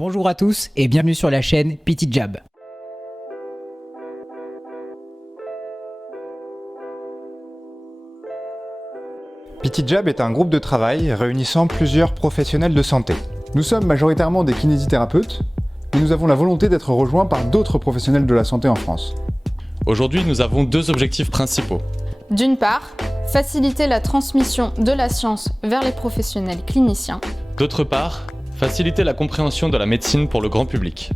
Bonjour à tous et bienvenue sur la chaîne Petit Jab. Petit Jab est un groupe de travail réunissant plusieurs professionnels de santé. Nous sommes majoritairement des kinésithérapeutes, mais nous avons la volonté d'être rejoints par d'autres professionnels de la santé en France. Aujourd'hui, nous avons deux objectifs principaux. D'une part, faciliter la transmission de la science vers les professionnels cliniciens. D'autre part, faciliter la compréhension de la médecine pour le grand public.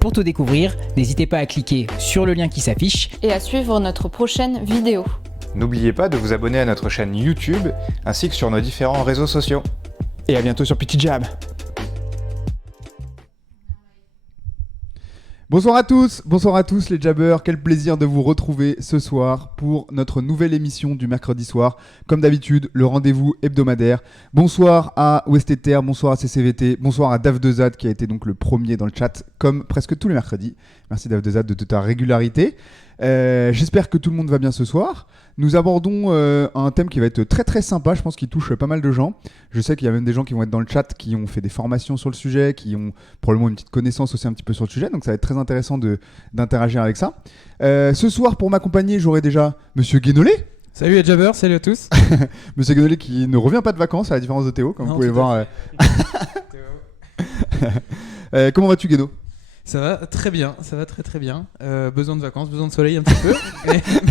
Pour tout découvrir, n'hésitez pas à cliquer sur le lien qui s'affiche Et à suivre notre prochaine vidéo. N'oubliez pas de vous abonner à notre chaîne YouTube ainsi que sur nos différents réseaux sociaux. Et à bientôt sur Petit Jab. Bonsoir à tous les jabbers, quel plaisir de vous retrouver ce soir pour notre nouvelle émission du mercredi soir. Comme d'habitude, le rendez-vous hebdomadaire. Bonsoir à Westether, bonsoir à CCVT, bonsoir à Dave2Zad qui a été donc le premier dans le chat, comme presque tous les mercredis. Merci Dave2Zad de ta régularité. J'espère que tout le monde va bien ce soir. Nous abordons un thème qui va être très très sympa, je pense qu'il touche pas mal de gens. Je sais qu'il y a même des gens qui vont être dans le chat, qui ont fait des formations sur le sujet, qui ont probablement une petite connaissance aussi un petit peu sur le sujet, donc ça va être très intéressant d'interagir avec ça. Ce soir, pour m'accompagner, j'aurai déjà Monsieur Guénolé. Salut les jabbers, salut à tous. Monsieur Guénolé qui ne revient pas de vacances, à la différence de Théo, comme vous pouvez voir. Comment vas-tu, Guéno ? Ça va très bien, ça va très très bien. Besoin de vacances, besoin de soleil un petit peu.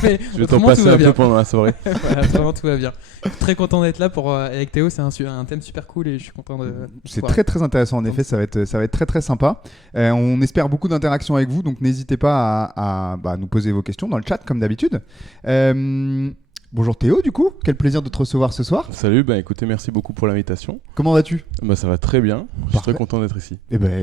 mais je vais t'en passer un peu pendant la soirée. Voilà, autrement tout va bien. Très content d'être là avec Théo, c'est un thème super cool et je suis content de... C'est très très intéressant en effet, ça va être très très sympa. On espère beaucoup d'interactions avec vous, donc n'hésitez pas à nous poser vos questions dans le chat comme d'habitude. Bonjour Théo, du coup, quel plaisir de te recevoir ce soir. Salut, écoutez, merci beaucoup pour l'invitation. Comment vas-tu ? Ça va très bien, je suis très content d'être ici.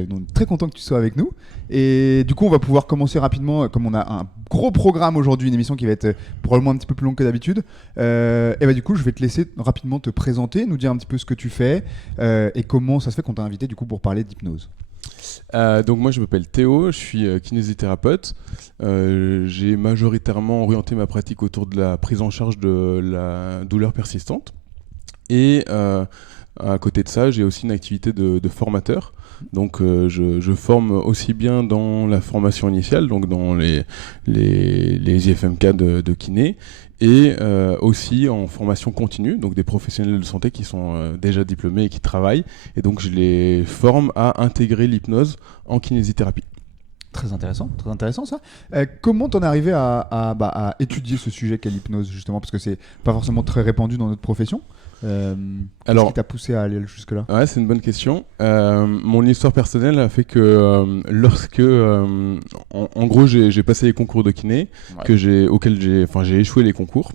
Donc, très content que tu sois avec nous. Et du coup, on va pouvoir commencer rapidement, comme on a un gros programme aujourd'hui, une émission qui va être probablement un petit peu plus longue que d'habitude. Du coup, je vais te laisser rapidement te présenter, nous dire un petit peu ce que tu fais et comment ça se fait qu'on t'a invité du coup pour parler d'hypnose. Donc moi je m'appelle Théo, je suis kinésithérapeute. J'ai majoritairement orienté ma pratique autour de la prise en charge de la douleur persistante. Et à côté de ça, j'ai aussi une activité de formateur. Donc je forme aussi bien dans la formation initiale, donc dans les IFMK de kiné, et aussi en formation continue, donc des professionnels de santé qui sont déjà diplômés et qui travaillent, et donc je les forme à intégrer l'hypnose en kinésithérapie. Très intéressant ça. Comment t'en es arrivé à étudier ce sujet qu'est l'hypnose justement, parce que c'est pas forcément très répandu dans notre profession. Qu'est-ce qui t'a poussé à aller jusque-là ? Ouais, c'est une bonne question. Mon histoire personnelle a fait que lorsque, en gros, j'ai passé les concours de kiné, auxquels j'ai échoué les concours.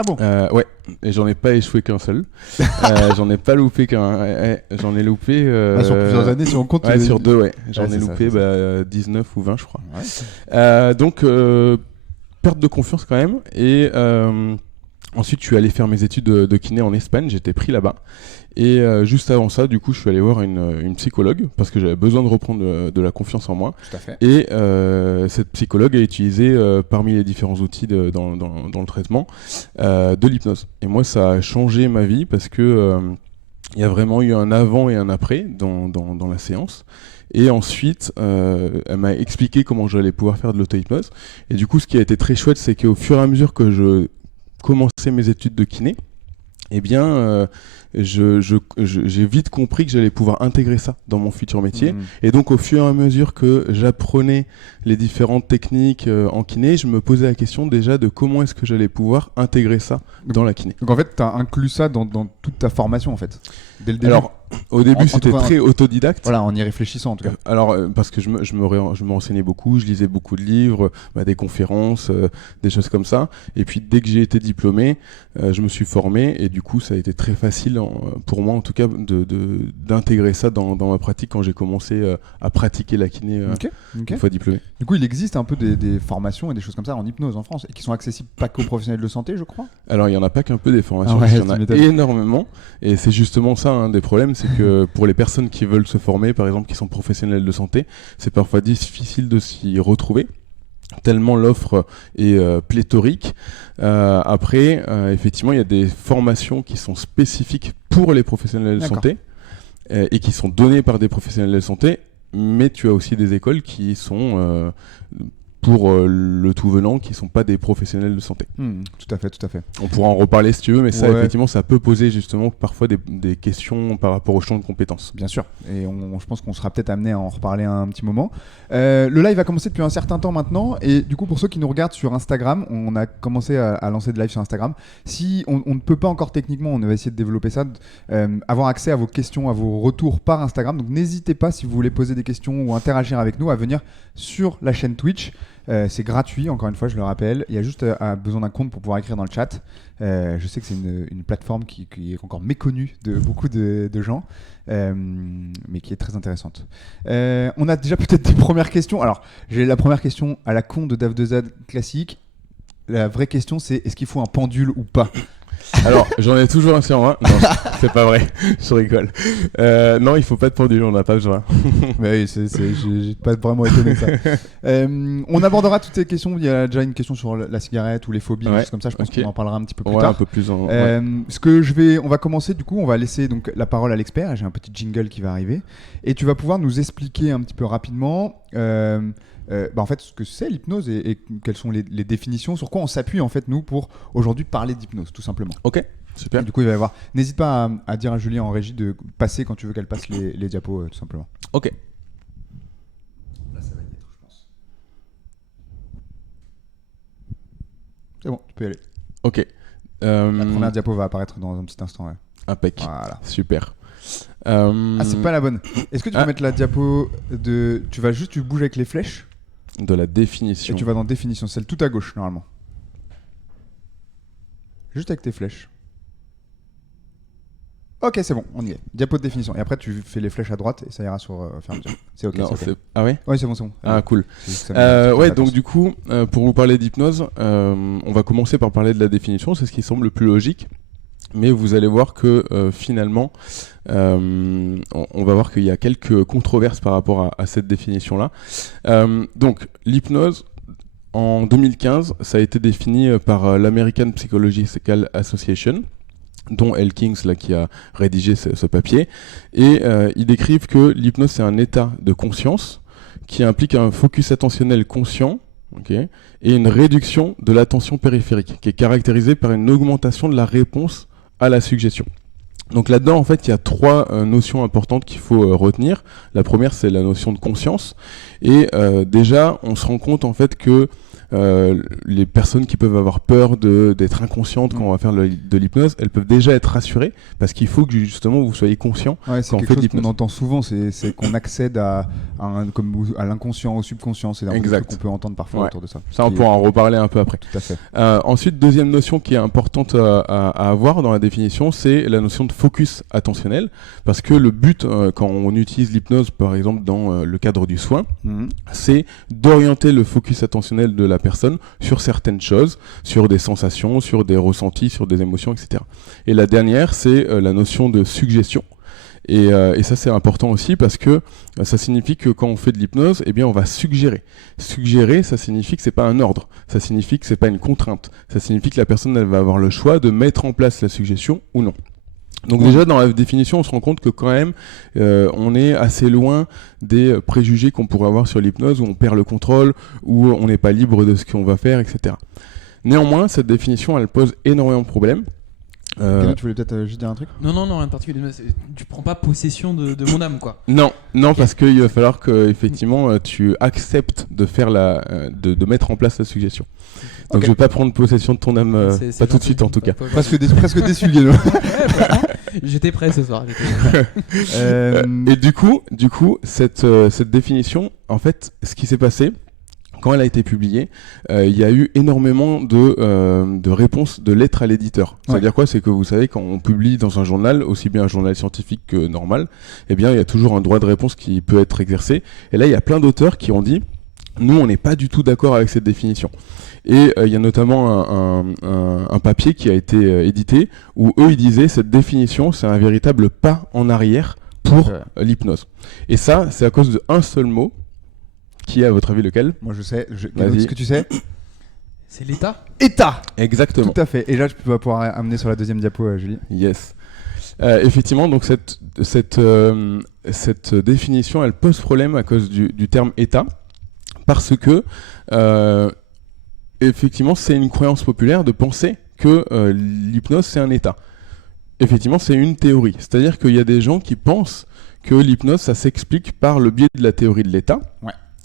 Ah bon ? Ouais, et j'en ai pas échoué qu'un seul. J'en ai pas loupé qu'un. J'en ai loupé. Sur plusieurs années, si on compte. Ouais, sur 2, ouais. J'en ai loupé 19 ou 20, je crois. Ouais. Donc, perte de confiance quand même. Et ensuite, je suis allé faire mes études de kiné en Espagne. J'étais pris là-bas. Et juste avant ça, du coup, je suis allé voir une psychologue parce que j'avais besoin de reprendre de la confiance en moi. Tout à fait. Et cette psychologue a utilisé parmi les différents outils dans le traitement de l'hypnose. Et moi, ça a changé ma vie parce que il y a vraiment eu un avant et un après dans la séance. Et ensuite, elle m'a expliqué comment j'allais pouvoir faire de l'auto-hypnose. Et du coup, ce qui a été très chouette, c'est qu'au fur et à mesure que je commençais mes études de kiné, eh bien, j'ai vite compris que j'allais pouvoir intégrer ça dans mon futur métier. Et donc, au fur et à mesure que j'apprenais les différentes techniques en kiné, je me posais la question déjà de comment est-ce que j'allais pouvoir intégrer ça dans la kiné. Donc en fait, tu as inclus ça dans toute ta formation en fait, dès le début. Alors, au début, c'était très autodidacte. Voilà, en y réfléchissant en tout cas. Alors, parce que je me renseignais beaucoup, je lisais beaucoup de livres, des conférences, des choses comme ça. Et puis, dès que j'ai été diplômé, je me suis formé et du coup, ça a été très facile pour moi, en tout cas, d'intégrer ça dans ma pratique quand j'ai commencé à pratiquer la kiné une fois diplômé. Du coup, il existe un peu des formations et des choses comme ça en hypnose en France et qui sont accessibles pas qu'aux professionnels de santé, je crois. Alors, il y en a pas qu'un peu des formations, il y en a énormément. Et c'est justement ça, un des problèmes, c'est que pour les personnes qui veulent se former, par exemple, qui sont professionnels de santé, c'est parfois difficile de s'y retrouver, tellement l'offre est pléthorique. Après, effectivement, il y a des formations qui sont spécifiques pour les professionnels de santé. et qui sont donnés par des professionnels de santé, mais tu as aussi des écoles qui sont pour le tout venant, qui sont pas des professionnels de santé. Tout à fait. On pourra en reparler si tu veux, mais ça, Ouais. effectivement, ça peut poser justement parfois des questions par rapport au champ de compétences. Bien sûr, et je pense qu'on sera peut-être amené à en reparler un petit moment. Le live a commencé depuis un certain temps maintenant, et du coup pour ceux qui nous regardent sur Instagram, on a commencé à lancer de live sur Instagram. Si on ne peut pas encore techniquement, on va essayer de développer ça, avoir accès à vos questions, à vos retours par Instagram, donc n'hésitez pas si vous voulez poser des questions ou interagir avec nous à venir sur la chaîne Twitch. C'est gratuit, encore une fois, je le rappelle. Il y a juste besoin d'un compte pour pouvoir écrire dans le chat. Je sais que c'est une plateforme qui est encore méconnue de beaucoup de gens, mais qui est très intéressante. On a déjà peut-être des premières questions. Alors, j'ai la première question à la con de Dave2Z classique. La vraie question, c'est est-ce qu'il faut un pendule ou pas ? Alors, j'en ai toujours un sur moi. Non, c'est pas vrai. Je rigole. Non, il faut pas de pendule, on n'a pas besoin. Mais oui, j'ai pas vraiment étonné de ça. On abordera toutes ces questions. Il y a déjà une question sur la cigarette ou les phobies, des choses comme ça. Je pense qu'on en parlera un petit peu plus tard. Un peu plus en... ouais. On va commencer du coup. On va laisser donc la parole à l'expert. J'ai un petit jingle qui va arriver et tu vas pouvoir nous expliquer un petit peu rapidement. En fait, ce que c'est l'hypnose et quelles sont les définitions, sur quoi on s'appuie en fait nous pour aujourd'hui parler d'hypnose, tout simplement. Ok, super. Et du coup, il va y avoir. N'hésite pas à dire à Julie en régie de passer quand tu veux qu'elle passe les diapos, tout simplement. Ok. Là, ça va y être, je pense. C'est bon, tu peux y aller. Ok. La première diapo va apparaître dans un petit instant. Ouais. Impec. Voilà. Super. Ah, c'est pas la bonne. Est-ce que tu peux Ah. mettre la diapo de. Tu bouges avec les flèches De la définition. et tu vas dans définition, celle tout à gauche normalement. Juste avec tes flèches. Ok, c'est bon, on y est. Diapo de définition. Et après, tu fais les flèches à droite et ça ira sur fur et à mesure. C'est ok. Non, c'est ok. c'est... Ah ouais. Ouais, c'est bon, c'est bon. Ah cool. C'est juste que ça me- Ouais, donc du coup, pour vous parler d'hypnose, on va commencer par parler de la définition, c'est ce qui semble le plus logique. Mais vous allez voir que finalement, on va voir qu'il y a quelques controverses par rapport à cette définition-là. Donc, l'hypnose, en 2015, ça a été défini par l'American Psychological Association, dont Elkins là, qui a rédigé ce papier. Et ils décrivent que l'hypnose, c'est un état de conscience qui implique un focus attentionnel conscient, et une réduction de l'attention périphérique, qui est caractérisée par une augmentation de la réponse à la suggestion. Donc là-dedans, en fait, il y a trois notions importantes qu'il faut retenir. La première, c'est la notion de conscience. Et déjà, on se rend compte en fait que les personnes qui peuvent avoir peur d'être inconscientes quand on va faire de l'hypnose, elles peuvent déjà être rassurées parce qu'il faut que justement vous soyez conscient. Ouais, c'est quand on quelque fait de chose qu'on l'hypnose. entend souvent, c'est qu'on accède à l'inconscient, au subconscient. C'est un truc Exact. qu'on peut entendre parfois Ouais. autour de ça. Ça, on pourra en reparler un peu après. Tout à fait. Ensuite, deuxième notion qui est importante à avoir dans la définition, c'est la notion de focus attentionnel, parce que le but, quand on utilise l'hypnose, par exemple dans le cadre du soin, c'est d'orienter le focus attentionnel de la personne sur certaines choses, sur des sensations, sur des ressentis, sur des émotions, etc. Et la dernière, c'est la notion de suggestion. Et ça, c'est important aussi parce que ça signifie que quand on fait de l'hypnose, eh bien, on va suggérer. Suggérer, ça signifie que c'est pas un ordre. Ça signifie que c'est pas une contrainte. Ça signifie que la personne, elle va avoir le choix de mettre en place la suggestion ou non. Donc déjà, dans la définition, on se rend compte que quand même, on est assez loin des préjugés qu'on pourrait avoir sur l'hypnose, où on perd le contrôle, où on n'est pas libre de ce qu'on va faire, etc. Néanmoins, cette définition, elle pose énormément de problèmes. Camille, tu voulais peut-être juste dire un truc ? Non, rien de particulier. Tu prends pas possession de mon âme, quoi. Non, parce qu'il va falloir que effectivement tu acceptes de faire de mettre en place la suggestion. Donc je vais pas prendre possession de ton âme, C'est pas tout de gentil. suite en tout cas. Presque déçu, Guélo. J'étais prêt ce soir. Et du coup, cette définition, en fait, ce qui s'est passé, quand elle a été publiée, il y a eu énormément de réponses de lettres à l'éditeur. C'est-à-dire quoi ? C'est que vous savez, quand on publie dans un journal, aussi bien un journal scientifique que normal, eh bien, il y a toujours un droit de réponse qui peut être exercé. Et là, il y a plein d'auteurs qui ont dit, nous, on n'est pas du tout d'accord avec cette définition. Et il y a notamment un papier qui a été édité où eux, ils disaient, cette définition, c'est un véritable pas en arrière pour l'hypnose. Et ça, c'est à cause d'un seul mot. Qui est, à votre avis, lequel ? Moi, je sais. Vas-y. Est-ce que tu sais ? C'est l'État. État. Exactement. Tout à fait. Et là, tu vas pouvoir amener sur la deuxième diapo, Julie. Yes. Effectivement, donc cette définition, elle pose problème à cause du terme état, parce que effectivement, c'est une croyance populaire de penser que l'hypnose c'est un état. Effectivement, c'est une théorie, c'est-à-dire qu'il y a des gens qui pensent que l'hypnose ça s'explique par le biais de la théorie de l'état,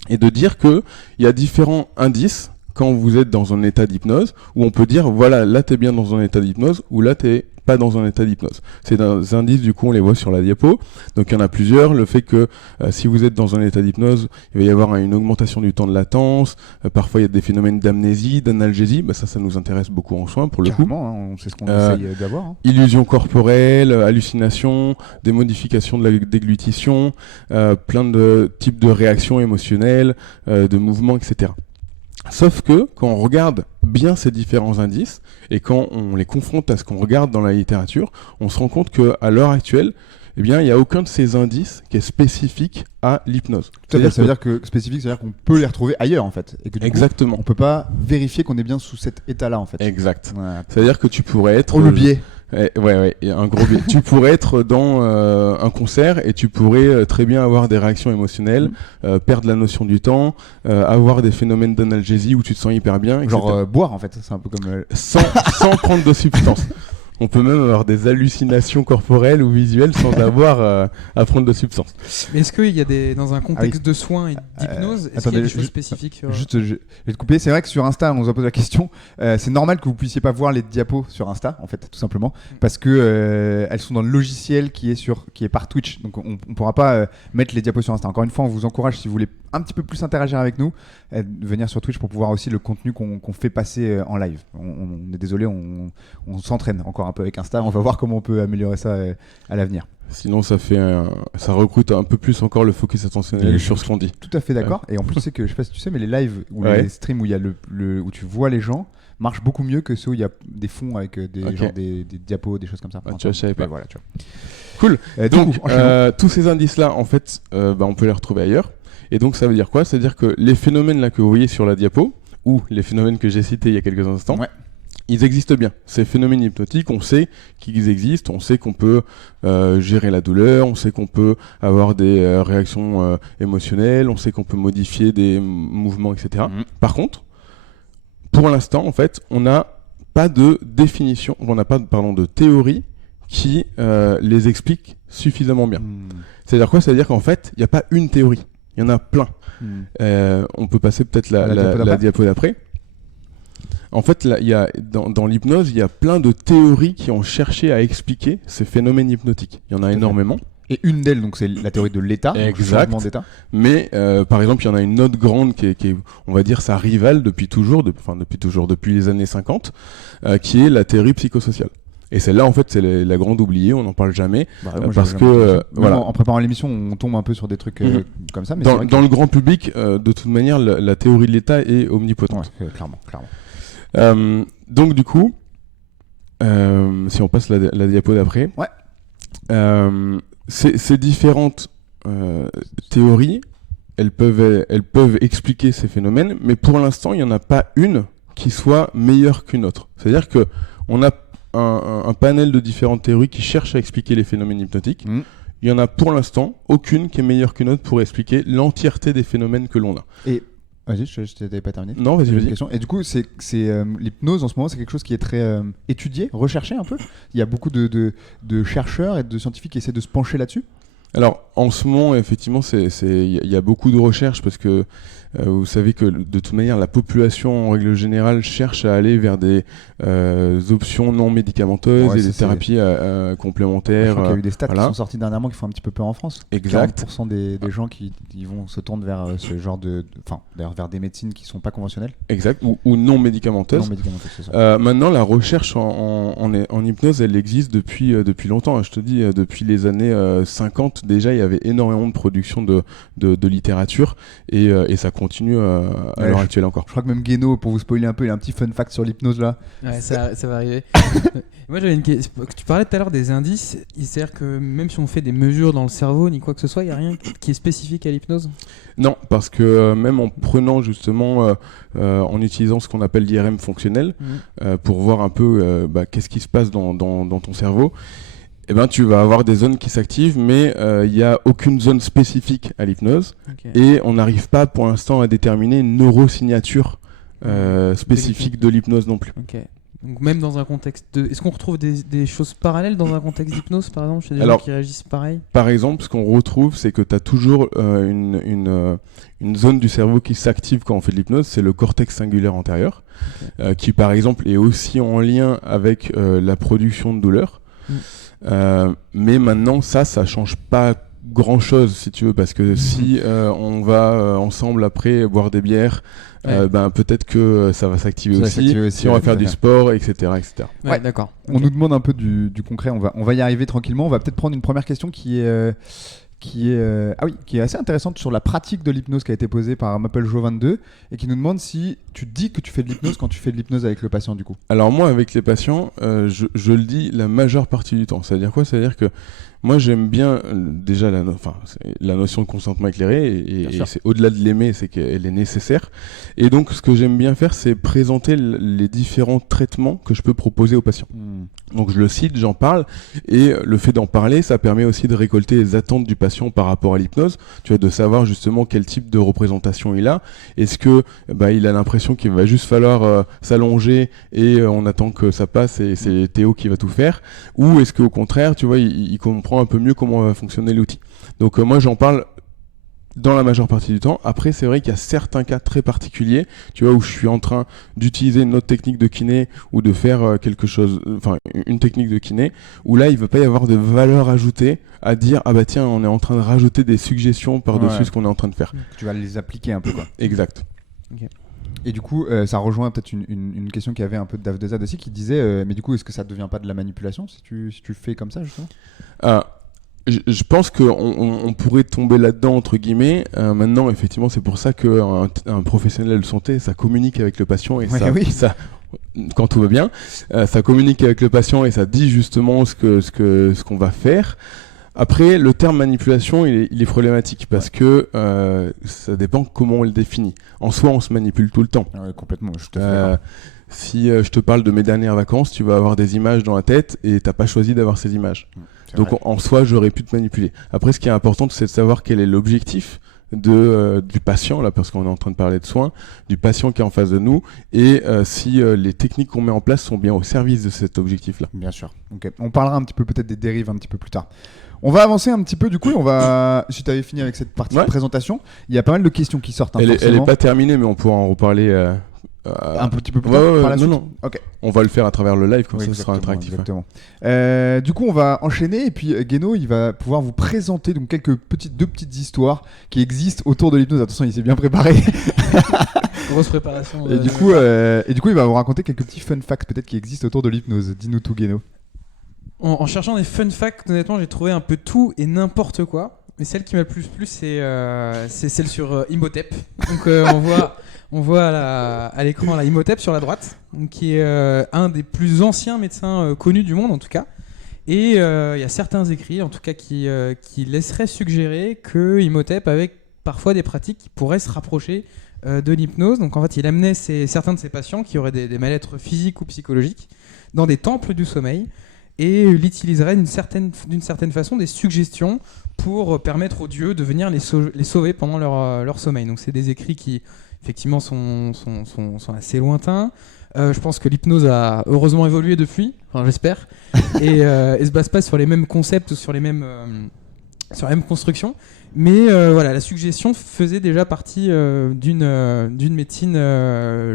et de dire que il y a différents indices quand vous êtes dans un état d'hypnose, où on peut dire, voilà, là t'es bien dans un état d'hypnose, ou là t'es pas dans un état d'hypnose. Ces indices, du coup, on les voit sur la diapo. Donc il y en a plusieurs. Le fait que si vous êtes dans un état d'hypnose, il va y avoir une augmentation du temps de latence. Parfois, il y a des phénomènes d'amnésie, d'analgésie. Ça nous intéresse beaucoup en soins, pour le coup. Carrément, c'est ce qu'on essaye d'avoir. Hein. Illusions corporelles, hallucinations, des modifications de la déglutition, plein de types de réactions émotionnelles, de mouvements, etc. Sauf que quand on regarde bien ces différents indices et quand on les confronte à ce qu'on regarde dans la littérature, on se rend compte qu'à l'heure actuelle, eh bien, il n'y a aucun de ces indices qui est spécifique à l'hypnose. Ça veut dire que spécifique, c'est-à-dire qu'on peut les retrouver ailleurs en fait. Et que, du exactement. Coup, on peut pas vérifier qu'on est bien sous cet état-là en fait. Exact. Ouais. C'est-à-dire que tu pourrais être... Oh, le biais. Ouais, un gros biais. Tu pourrais être dans un concert et tu pourrais très bien avoir des réactions émotionnelles, perdre la notion du temps, avoir des phénomènes d'analgésie où tu te sens hyper bien, etc. Genre boire en fait, c'est un peu comme... Sans prendre de substance. On peut même avoir des hallucinations corporelles ou visuelles sans avoir à prendre de substance. Mais est-ce qu'il y a dans un contexte de soins et d'hypnose, est-ce qu'il y a des choses spécifiques sur... Juste, je vais te couper. C'est vrai que sur Insta, on nous a posé la question. C'est normal que vous puissiez pas voir les diapos sur Insta, en fait, tout simplement, parce que elles sont dans le logiciel qui est par Twitch. Donc on pourra pas mettre les diapos sur Insta. Encore une fois, on vous encourage, si vous voulez un petit peu plus interagir avec nous, de venir sur Twitch pour pouvoir aussi le contenu qu'on fait passer en live. On est désolé, on s'entraîne encore un peu avec Insta. On va voir comment on peut améliorer ça à l'avenir. Sinon, ça recrute un peu plus encore le focus attentionnel sur ce qu'on dit. Tout à fait d'accord. Et en plus, c'est que je sais pas si tu sais, mais les lives ou les streams où il y a où tu vois les gens marchent beaucoup mieux que ceux où il y a des fonds avec des diapos, des choses comme ça. Tu vois, je savais pas. Voilà, tu vois. Cool. Donc, tous ces indices-là, en fait, on peut les retrouver ailleurs. Et donc, ça veut dire quoi ? C'est-à-dire que les phénomènes là que vous voyez sur la diapo, ou les phénomènes que j'ai cités il y a quelques instants, ils existent bien. Ces phénomènes hypnotiques, on sait qu'ils existent, on sait qu'on peut gérer la douleur, on sait qu'on peut avoir des réactions émotionnelles, on sait qu'on peut modifier des mouvements, etc. Par contre, pour l'instant, en fait, on n'a pas de définition, on n'a pas de théorie qui les explique suffisamment bien. C'est-à-dire quoi ? C'est-à-dire qu'en fait, il n'y a pas une théorie, il y en a plein. On peut passer peut-être la diapo d'après. En fait, là, dans l'hypnose, il y a plein de théories qui ont cherché à expliquer ces phénomènes hypnotiques. Il y en a énormément. Et une d'elles, donc, c'est la théorie de l'état, exact. Le changement d'état. Mais par exemple, il y en a une autre grande qui est on va dire, sa rivale depuis les années 50, qui est la théorie psychosociale. Et celle-là, en fait, c'est la grande oubliée, on n'en parle jamais. Parce que, voilà. En préparant l'émission, on tombe un peu sur des trucs comme ça. Mais dans le grand public, de toute manière, la théorie de l'état est omnipotente. Ouais, clairement. Donc, du coup, si on passe la diapo d'après, ces différentes théories, elles peuvent expliquer ces phénomènes, mais pour l'instant, il n'y en a pas une qui soit meilleure qu'une autre. C'est-à-dire qu'on a un panel de différentes théories qui cherchent à expliquer les phénomènes hypnotiques. Il y en a pour l'instant aucune qui est meilleure qu'une autre pour expliquer l'entièreté des phénomènes que l'on a. Et vas-y, je t'avais pas terminé. Non, vas-y. Et du coup, c'est l'hypnose en ce moment, c'est quelque chose qui est très étudié, recherché un peu. Il y a beaucoup de chercheurs et de scientifiques qui essaient de se pencher là-dessus. Alors, en ce moment, effectivement, il y a beaucoup de recherches parce que vous savez que de toute manière, la population en règle générale cherche à aller vers des options non médicamenteuses et des thérapies complémentaires. Je crois qu'il y a eu des stats qui sont sortis dernièrement qui font un petit peu peur en France. Exact. 40% des gens qui se tournent vers ce genre d'ailleurs vers des médecines qui sont pas conventionnelles. Exact, ou non médicamenteuses. Non médicamenteuses, c'est ça. Maintenant, la recherche en hypnose, elle existe depuis longtemps. Je te dis, depuis les années 50, déjà, il y avait énormément de production de littérature et ça continue à l'heure actuelle encore. Je crois que même Guéno, pour vous spoiler un peu, il a un petit fun fact sur l'hypnose là. Ouais, ça va arriver. Moi j'avais une question. Tu parlais tout à l'heure des indices. C'est-à-dire que même si on fait des mesures dans le cerveau ni quoi que ce soit, il n'y a rien qui est spécifique à l'hypnose ? Non, parce que même en prenant justement, en utilisant ce qu'on appelle l'IRM fonctionnel, pour voir un peu qu'est-ce qui se passe dans ton cerveau, eh ben, tu vas avoir des zones qui s'activent, mais il n'y a aucune zone spécifique à l'hypnose. Ok. Et on n'arrive pas pour l'instant à déterminer une neurosignature spécifique de l'hypnose non plus. Ok. Donc même dans un contexte de... Est-ce qu'on retrouve des choses parallèles dans un contexte d'hypnose, par exemple, chez des gens qui réagissent pareil? Par exemple, ce qu'on retrouve, c'est que tu as toujours une zone du cerveau qui s'active quand on fait de l'hypnose, c'est le cortex singulaire antérieur, qui par exemple est aussi en lien avec la production de douleur. Mais maintenant, ça change pas grand chose, si tu veux, parce que si on va ensemble après boire des bières, ben, peut-être que ça va s'activer aussi, si on va faire du sport, etc. Ouais, d'accord. On nous demande un peu du concret, on va y arriver tranquillement. On va peut-être prendre une première question qui est assez intéressante sur la pratique de l'hypnose qui a été posée par MapleJoe22 et qui nous demande si tu dis que tu fais de l'hypnose quand tu fais de l'hypnose avec le patient du coup. Alors moi, avec les patients, je le dis la majeure partie du temps. C'est-à-dire quoi ? C'est-à-dire que moi, j'aime bien déjà la notion de consentement éclairé et c'est au-delà de l'aimer, c'est qu'elle est nécessaire. Et donc, ce que j'aime bien faire, c'est présenter les différents traitements que je peux proposer aux patients. Donc, je le cite, j'en parle, et le fait d'en parler, ça permet aussi de récolter les attentes du patient par rapport à l'hypnose. Tu vois, de savoir justement quel type de représentation il a. Est-ce que il a l'impression qu'il va juste falloir s'allonger et on attend que ça passe et c'est Théo qui va tout faire, ou est-ce qu'au contraire, tu vois, il comprend un peu mieux comment va fonctionner l'outil. Donc moi j'en parle dans la majeure partie du temps. Après c'est vrai qu'il y a certains cas très particuliers, tu vois, où je suis en train d'utiliser une autre technique de kiné ou de faire quelque chose, enfin une technique de kiné, où là il ne va pas y avoir de valeur ajoutée à dire ah bah tiens on est en train de rajouter des suggestions par-dessus ce qu'on est en train de faire. Tu vas les appliquer un peu quoi. Exact. Okay. Et du coup, ça rejoint peut-être une question qui avait un peu de Dave Dezad aussi, qui disait mais du coup, est-ce que ça ne devient pas de la manipulation si tu fais comme ça, justement ? Je pense qu'on pourrait tomber là-dedans, entre guillemets. Maintenant, effectivement, c'est pour ça qu'un professionnel de santé, ça communique avec le patient et ça, quand tout va bien, ça communique avec le patient et ça dit justement ce qu'on va faire. Après, le terme manipulation, il est problématique parce que ça dépend comment on le définit. En soi, on se manipule tout le temps. Ouais, complètement, je te fais si je te parle de mes dernières vacances, tu vas avoir des images dans la tête et t'as pas choisi d'avoir ces images. Donc en soi, j'aurais pu te manipuler. Après, ce qui est important, c'est de savoir quel est l'objectif du patient, là, parce qu'on est en train de parler de soins, du patient qui est en face de nous, et si les techniques qu'on met en place sont bien au service de cet objectif-là. Bien sûr. Okay. On parlera un petit peu peut-être des dérives un petit peu plus tard. On va avancer un petit peu du coup, si tu avais fini avec cette partie de présentation, il y a pas mal de questions qui sortent. Elle est pas terminée, mais on pourra en reparler un petit peu plus tard par la suite. Non. Okay. On va le faire à travers le live, comme ça ce sera interactif. Exactement. Du coup, on va enchaîner et puis Guéno, il va pouvoir vous présenter donc deux petites histoires qui existent autour de l'hypnose. Attention, il s'est bien préparé. Grosse préparation. Et du coup, il va vous raconter quelques petits fun facts peut-être qui existent autour de l'hypnose. Dis-nous tout, Guéno. En cherchant des fun facts, honnêtement, j'ai trouvé un peu tout et n'importe quoi. Mais celle qui m'a le plus plu, c'est celle sur Imhotep. Donc on voit à l'écran la Imhotep sur la droite, donc, qui est un des plus anciens médecins connus du monde en tout cas. Et il y a certains écrits en tout cas qui laisseraient suggérer que Imhotep avait parfois des pratiques qui pourraient se rapprocher de l'hypnose. Donc en fait il amenait certains de ses patients qui auraient des mal-être physiques ou psychologiques dans des temples du sommeil. Et il utiliserait d'une certaine façon des suggestions pour permettre aux dieux de venir les sauver pendant leur sommeil. Donc c'est des écrits qui effectivement sont assez lointains. Je pense que l'hypnose a heureusement évolué depuis, enfin j'espère, et se base pas sur les mêmes concepts, sur la même construction. Mais voilà, la suggestion faisait déjà partie d'une médecine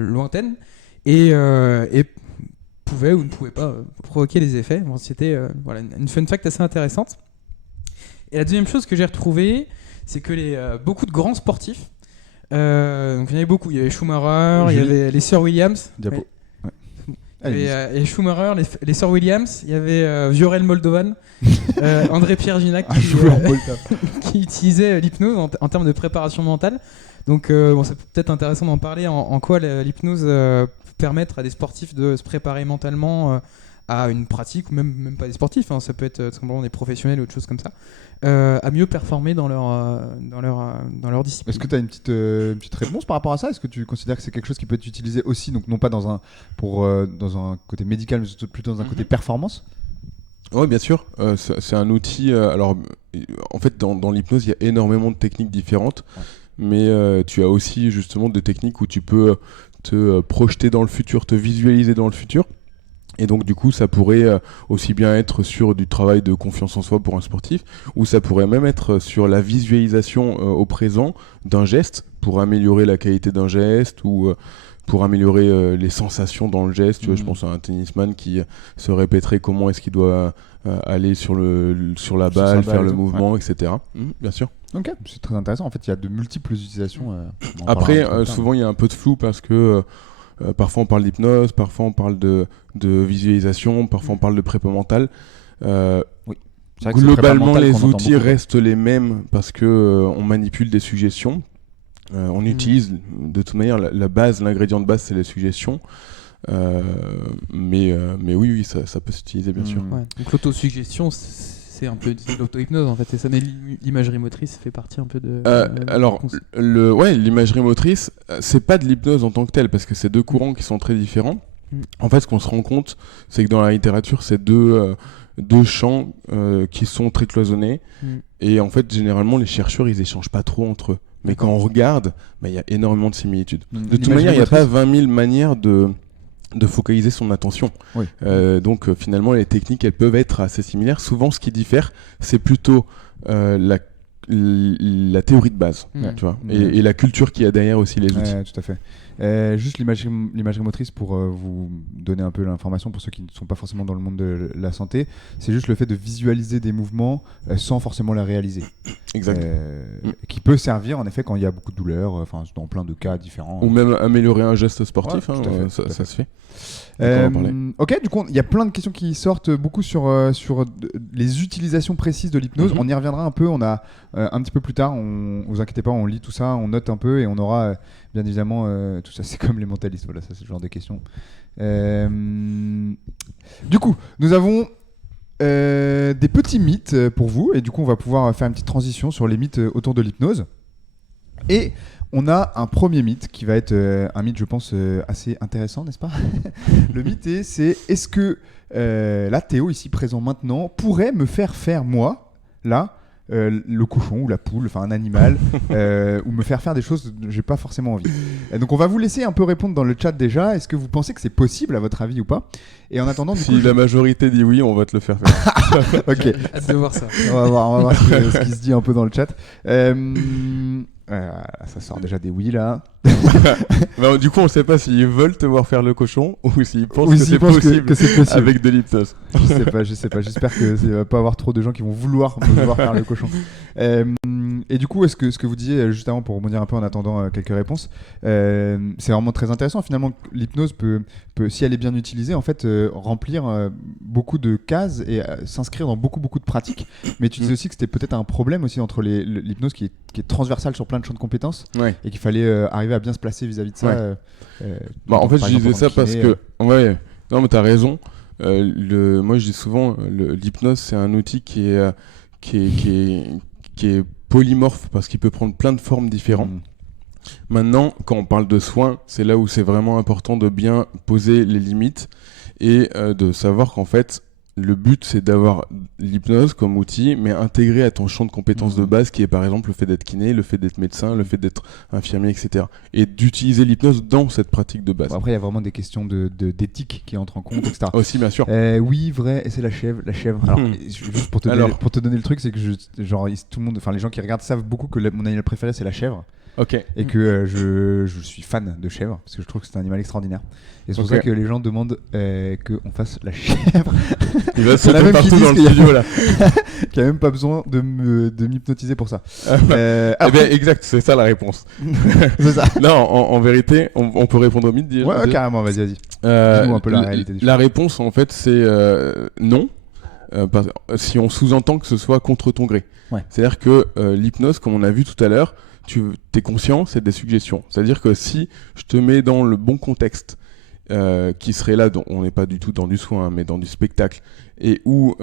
lointaine et pouvait ou ne pouvait pas provoquer des effets. Bon, c'était une fun fact assez intéressante. Et la deuxième chose que j'ai retrouvée, c'est que beaucoup de grands sportifs, donc il y en avait beaucoup, il y avait Schumacher, il y avait les Sir Williams, il y avait Schumacher, les Sir Williams, il y avait Viorel Moldovan, André-Pierre Ginac qui utilisait l'hypnose en termes de préparation mentale. Donc c'est peut-être intéressant d'en parler en quoi l'hypnose permettre à des sportifs de se préparer mentalement à une pratique, ou même pas des sportifs, ça peut être simplement des professionnels ou autre chose comme ça, à mieux performer dans leur discipline. Est-ce que tu as une petite réponse par rapport à ça ? Est-ce que tu considères que c'est quelque chose qui peut être utilisé aussi, donc non pas dans un côté médical, mais plutôt dans un côté performance ? Oui, bien sûr. C'est un outil. Alors, en fait, dans l'hypnose, il y a énormément de techniques différentes. Mais tu as aussi justement des techniques où tu peux te projeter dans le futur, te visualiser dans le futur. Et donc du coup, ça pourrait aussi bien être sur du travail de confiance en soi pour un sportif, ou ça pourrait même être sur la visualisation au présent d'un geste pour améliorer la qualité d'un geste, ou pour améliorer les sensations dans le geste. Tu vois, je pense à un tennisman qui se répéterait comment est-ce qu'il doit aller sur la balle, faire le mouvement, etc. Bien sûr. Ok, c'est très intéressant. En fait, il y a de multiples utilisations. Après, souvent, il y a un peu de flou parce que parfois on parle d'hypnose, parfois on parle de visualisation, parfois on parle de prépa mentale. Globalement, les outils restent les mêmes parce que on manipule des suggestions. On utilise de toute manière la base, l'ingrédient de base, c'est les suggestions. Mais oui, ça peut s'utiliser bien sûr. Ouais. Donc l'autosuggestion, c'est un peu de l'auto-hypnose en fait, et ça, mais l'imagerie motrice fait partie un peu de. Alors, l'imagerie motrice, c'est pas de l'hypnose en tant que telle, parce que c'est deux courants qui sont très différents. En fait, ce qu'on se rend compte, c'est que dans la littérature, c'est deux champs qui sont très cloisonnés, et en fait, généralement, les chercheurs, ils échangent pas trop entre eux. Mais quand on regarde, il y a énormément de similitudes. De toute manière, il n'y a pas 20 000 manières de focaliser son attention. Oui. Donc finalement, les techniques, elles peuvent être assez similaires. Souvent, ce qui diffère, c'est plutôt la théorie de base, tu vois, et la culture qu'il y a derrière aussi les outils. Tout à fait. Juste l'imagerie motrice, pour vous donner un peu l'information pour ceux qui ne sont pas forcément dans le monde de la santé, c'est juste le fait de visualiser des mouvements sans forcément les réaliser. Exact. Qui peut servir en effet quand il y a beaucoup de douleurs, dans plein de cas différents. Ou même améliorer un geste sportif, ça se fait. Ok, du coup, il y a plein de questions qui sortent beaucoup sur les utilisations précises de l'hypnose. On y reviendra un peu, on a un petit peu plus tard, vous inquiétez pas, on lit tout ça, on note un peu et on aura bien évidemment tout ça, c'est comme les mentalistes, voilà, ça c'est ce genre de questions. Du coup, nous avons des petits mythes pour vous, et du coup on va pouvoir faire une petite transition sur les mythes autour de l'hypnose. Et on a un premier mythe qui va être un mythe, je pense, assez intéressant, n'est-ce pas? Le mythe c'est est-ce que la Théo, ici présent maintenant, pourrait me faire moi, là, le cochon ou la poule, enfin un animal, ou me faire des choses dont j'ai pas forcément envie. Donc on va vous laisser un peu répondre dans le chat déjà. Est-ce que vous pensez que c'est possible à votre avis ou pas? Et en attendant, si la majorité dit oui, on va te le faire faire. Ok. Hâte de voir ça. On va voir ce qui se dit un peu dans le chat. Ça sort déjà des oui là. Du coup, on ne sait pas s'ils veulent te voir faire le cochon ou s'ils pensent que c'est possible avec de l'hypnose. Je sais pas. J'espère que ça va pas avoir trop de gens qui vont vouloir me voir faire le cochon. Et du coup, ce que vous disiez juste avant, pour rebondir un peu en attendant quelques réponses, c'est vraiment très intéressant. Finalement, l'hypnose peut, si elle est bien utilisée, en fait, remplir beaucoup de cases et s'inscrire dans beaucoup de pratiques. Mais tu disais aussi que c'était peut-être un problème aussi entre l'hypnose qui est transversale sur plein de champs de compétences, et qu'il fallait arriver à bien se placer vis-à-vis de ça. En fait, je disais ça parce que non, mais t'as raison. Moi, je dis souvent, l'hypnose, c'est un outil qui est polymorphe parce qu'il peut prendre plein de formes différentes. Maintenant, quand on parle de soins, c'est là où c'est vraiment important de bien poser les limites et de savoir qu'en fait, le but, c'est d'avoir l'hypnose comme outil, mais intégré à ton champ de compétences de base, qui est par exemple le fait d'être kiné, le fait d'être médecin, le fait d'être infirmier, etc. Et d'utiliser l'hypnose dans cette pratique de base. Après, il y a vraiment des questions d'éthique qui entrent en compte, etc. Aussi, bien sûr. Oui, vrai, et c'est la chèvre. Alors, juste pour te donner le truc, c'est que tout le monde, enfin les gens qui regardent savent beaucoup que mon animal préféré, c'est la chèvre. Okay. Et que je suis fan de chèvre parce que je trouve que c'est un animal extraordinaire. Et c'est pour ça que les gens demandent qu'on fasse la chèvre. Il va sauter partout dans le studio là. Qui a même pas besoin de m'hypnotiser pour ça. Exact, c'est ça la réponse. C'est ça. Non, en vérité, on peut répondre au mythe déjà. Ouais, carrément, vas-y. Dis-moi un peu la réalité des choses. La réponse en fait c'est non. Si on sous-entend que ce soit contre ton gré. Ouais. C'est-à-dire que l'hypnose, comme on a vu tout à l'heure, t'es conscient, c'est des suggestions. C'est-à-dire que si je te mets dans le bon contexte, qui serait là, on n'est pas du tout dans du soin, mais dans du spectacle, et où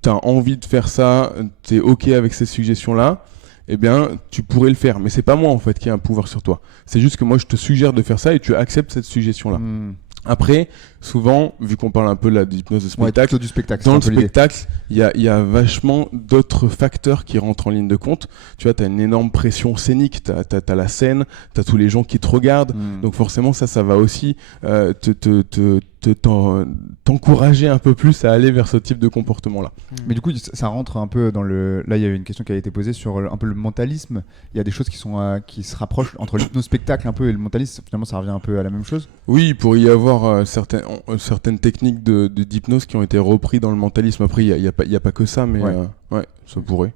t'as envie de faire ça, t'es ok avec ces suggestions-là, eh bien, tu pourrais le faire. Mais c'est pas moi, en fait, qui ai un pouvoir sur toi. C'est juste que moi, je te suggère de faire ça et tu acceptes cette suggestion-là. Après, souvent, vu qu'on parle un peu là d'hypnose de Ouais, spectacle, plutôt du spectacle. dans c'est un le peu l'idée. spectacle, il y a vachement d'autres facteurs qui rentrent en ligne de compte. Tu vois, t'as une énorme pression scénique, t'as la scène, t'as tous les gens qui te regardent. Donc forcément, ça va aussi t'encourager un peu plus à aller vers ce type de comportement-là. Mais du coup, ça rentre un peu dans le. Là, il y a eu une question qui a été posée sur un peu le mentalisme. Il y a des choses qui se rapprochent entre l'hypnospectacle un peu et le mentalisme. Finalement, ça revient un peu à la même chose. Oui, il pourrait y avoir certaines techniques d'hypnose qui ont été reprises dans le mentalisme. Après, il y a pas que ça, mais Ouais. ça pourrait.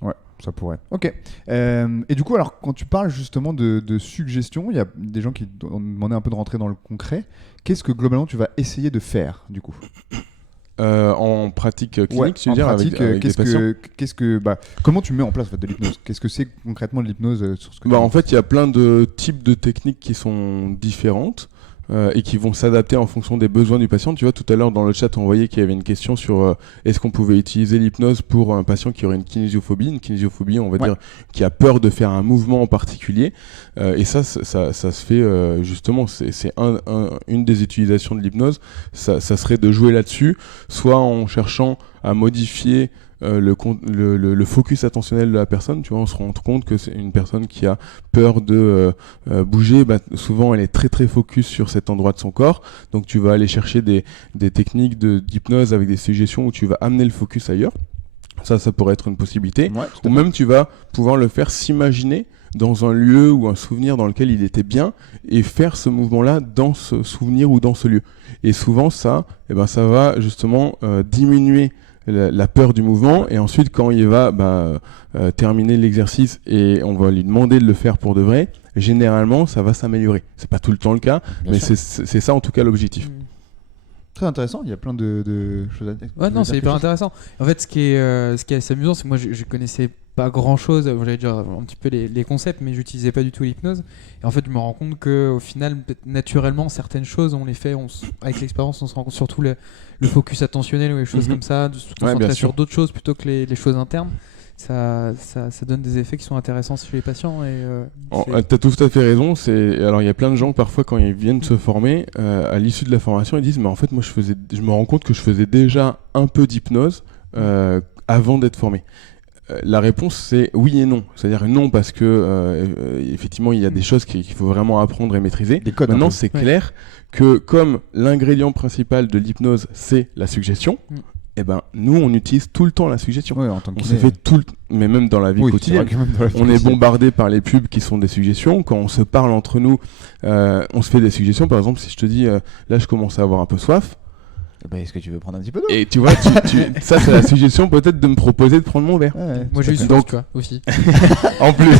Ouais, ça pourrait. Ok. Et du coup, alors, quand tu parles justement de suggestions, il y a des gens qui ont demandé un peu de rentrer dans le concret. Qu'est-ce que globalement tu vas essayer de faire du coup? En pratique clinique, Ouais, tu veux en dire, pratique, avec des patients. comment tu mets en place en fait, de l'hypnose? Qu'est-ce que c'est concrètement de l'hypnose sur ce que En fait, il y a plein de types de techniques qui sont différentes et qui vont s'adapter en fonction des besoins du patient. Tu vois, tout à l'heure dans le chat, on voyait qu'il y avait une question sur est-ce qu'on pouvait utiliser l'hypnose pour un patient qui aurait une kinésiophobie. Une kinésiophobie, on va dire, qui a peur de faire un mouvement en particulier. Et ça se fait justement, c'est une des utilisations de l'hypnose. Ça serait de jouer là-dessus, soit en cherchant à modifier le focus attentionnel de la personne. Tu vois, on se rend compte que c'est une personne qui a peur de bouger, souvent elle est très très focus sur cet endroit de son corps, donc tu vas aller chercher des techniques d'hypnose avec des suggestions où tu vas amener le focus ailleurs. Ça pourrait être une possibilité. Ou même tu vas pouvoir le faire s'imaginer dans un lieu ou un souvenir dans lequel il était bien et faire ce mouvement-là dans ce souvenir ou dans ce lieu. Et souvent ça va justement diminuer la peur du mouvement, et ensuite quand il va terminer l'exercice et on va lui demander de le faire pour de vrai, généralement ça va s'améliorer. C'est pas tout le temps le cas, mais c'est ça en tout cas l'objectif. Très intéressant, il y a plein de choses à dire. Ouais, non, c'est hyper intéressant. En fait, ce qui est assez amusant, c'est que moi je connaissais pas grand chose, j'allais dire un petit peu les concepts, mais j'utilisais pas du tout l'hypnose. Et en fait, je me rends compte qu'au final, naturellement, certaines choses, on les fait, avec l'expérience, on se rend compte surtout le focus attentionnel ou les choses comme ça, de se concentrer sur d'autres choses plutôt que les choses internes. Ça donne des effets qui sont intéressants chez les patients. T'as tout à fait raison. Alors il y a plein de gens parfois quand ils viennent se former, à l'issue de la formation, ils disent mais en fait moi je me rends compte que je faisais déjà un peu d'hypnose avant d'être formé. La réponse c'est oui et non. C'est-à-dire non parce que effectivement il y a des choses qu'il faut vraiment apprendre et maîtriser. Des codes. Maintenant c'est clair que comme l'ingrédient principal de l'hypnose c'est la suggestion, nous on utilise tout le temps la suggestion. Ouais, en tant que on s'est fait mais même dans la vie quotidienne, on est bombardé par les pubs qui sont des suggestions. Quand on se parle entre nous, on se fait des suggestions. Par exemple, si je te dis là je commence à avoir un peu soif, est-ce que tu veux prendre un petit peu d'eau? Et tu vois, ça c'est la suggestion peut-être de me proposer de prendre mon verre. Moi j'ai eu soif, tu vois, aussi. En plus.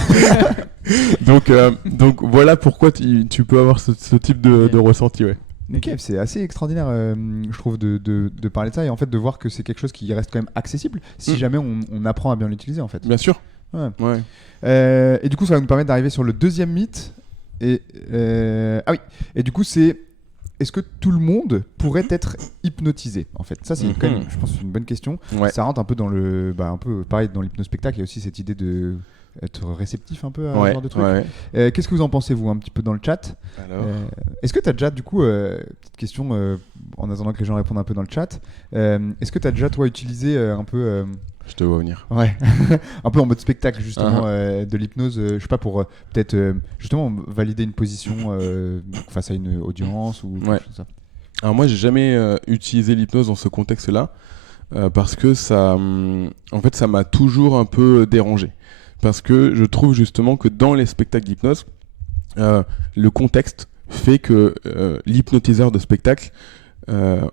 donc voilà pourquoi tu peux avoir ce type de ressenti, ouais. Ok, c'est assez extraordinaire, je trouve, de parler de ça et en fait de voir que c'est quelque chose qui reste quand même accessible si jamais on apprend à bien l'utiliser en fait. Bien sûr. Ouais. Et du coup, ça va nous permettre d'arriver sur le deuxième mythe. Et du coup, c'est est-ce que tout le monde pourrait être hypnotisé en fait? Ça, c'est quand même, je pense, une bonne question. Ouais. Ça rentre un peu dans un peu pareil dans l'hypnospectacle. Il y a aussi cette idée de être réceptif un peu à ce genre de truc. Qu'est-ce que vous en pensez, vous, un petit peu dans le chat? Alors... est-ce que tu as déjà, du coup, petite question, en attendant que les gens répondent un peu dans le chat, est-ce que tu as déjà, toi, utilisé un peu... Je te vois venir. Ouais, un peu en mode spectacle, justement, de l'hypnose, je sais pas, pour peut-être, justement, valider une position face à une audience ou quelque chose comme ça. Alors moi, j'ai jamais utilisé l'hypnose dans ce contexte-là, parce que ça m'a toujours un peu dérangé. Parce que je trouve justement que dans les spectacles d'hypnose, le contexte fait que l'hypnotiseur de spectacle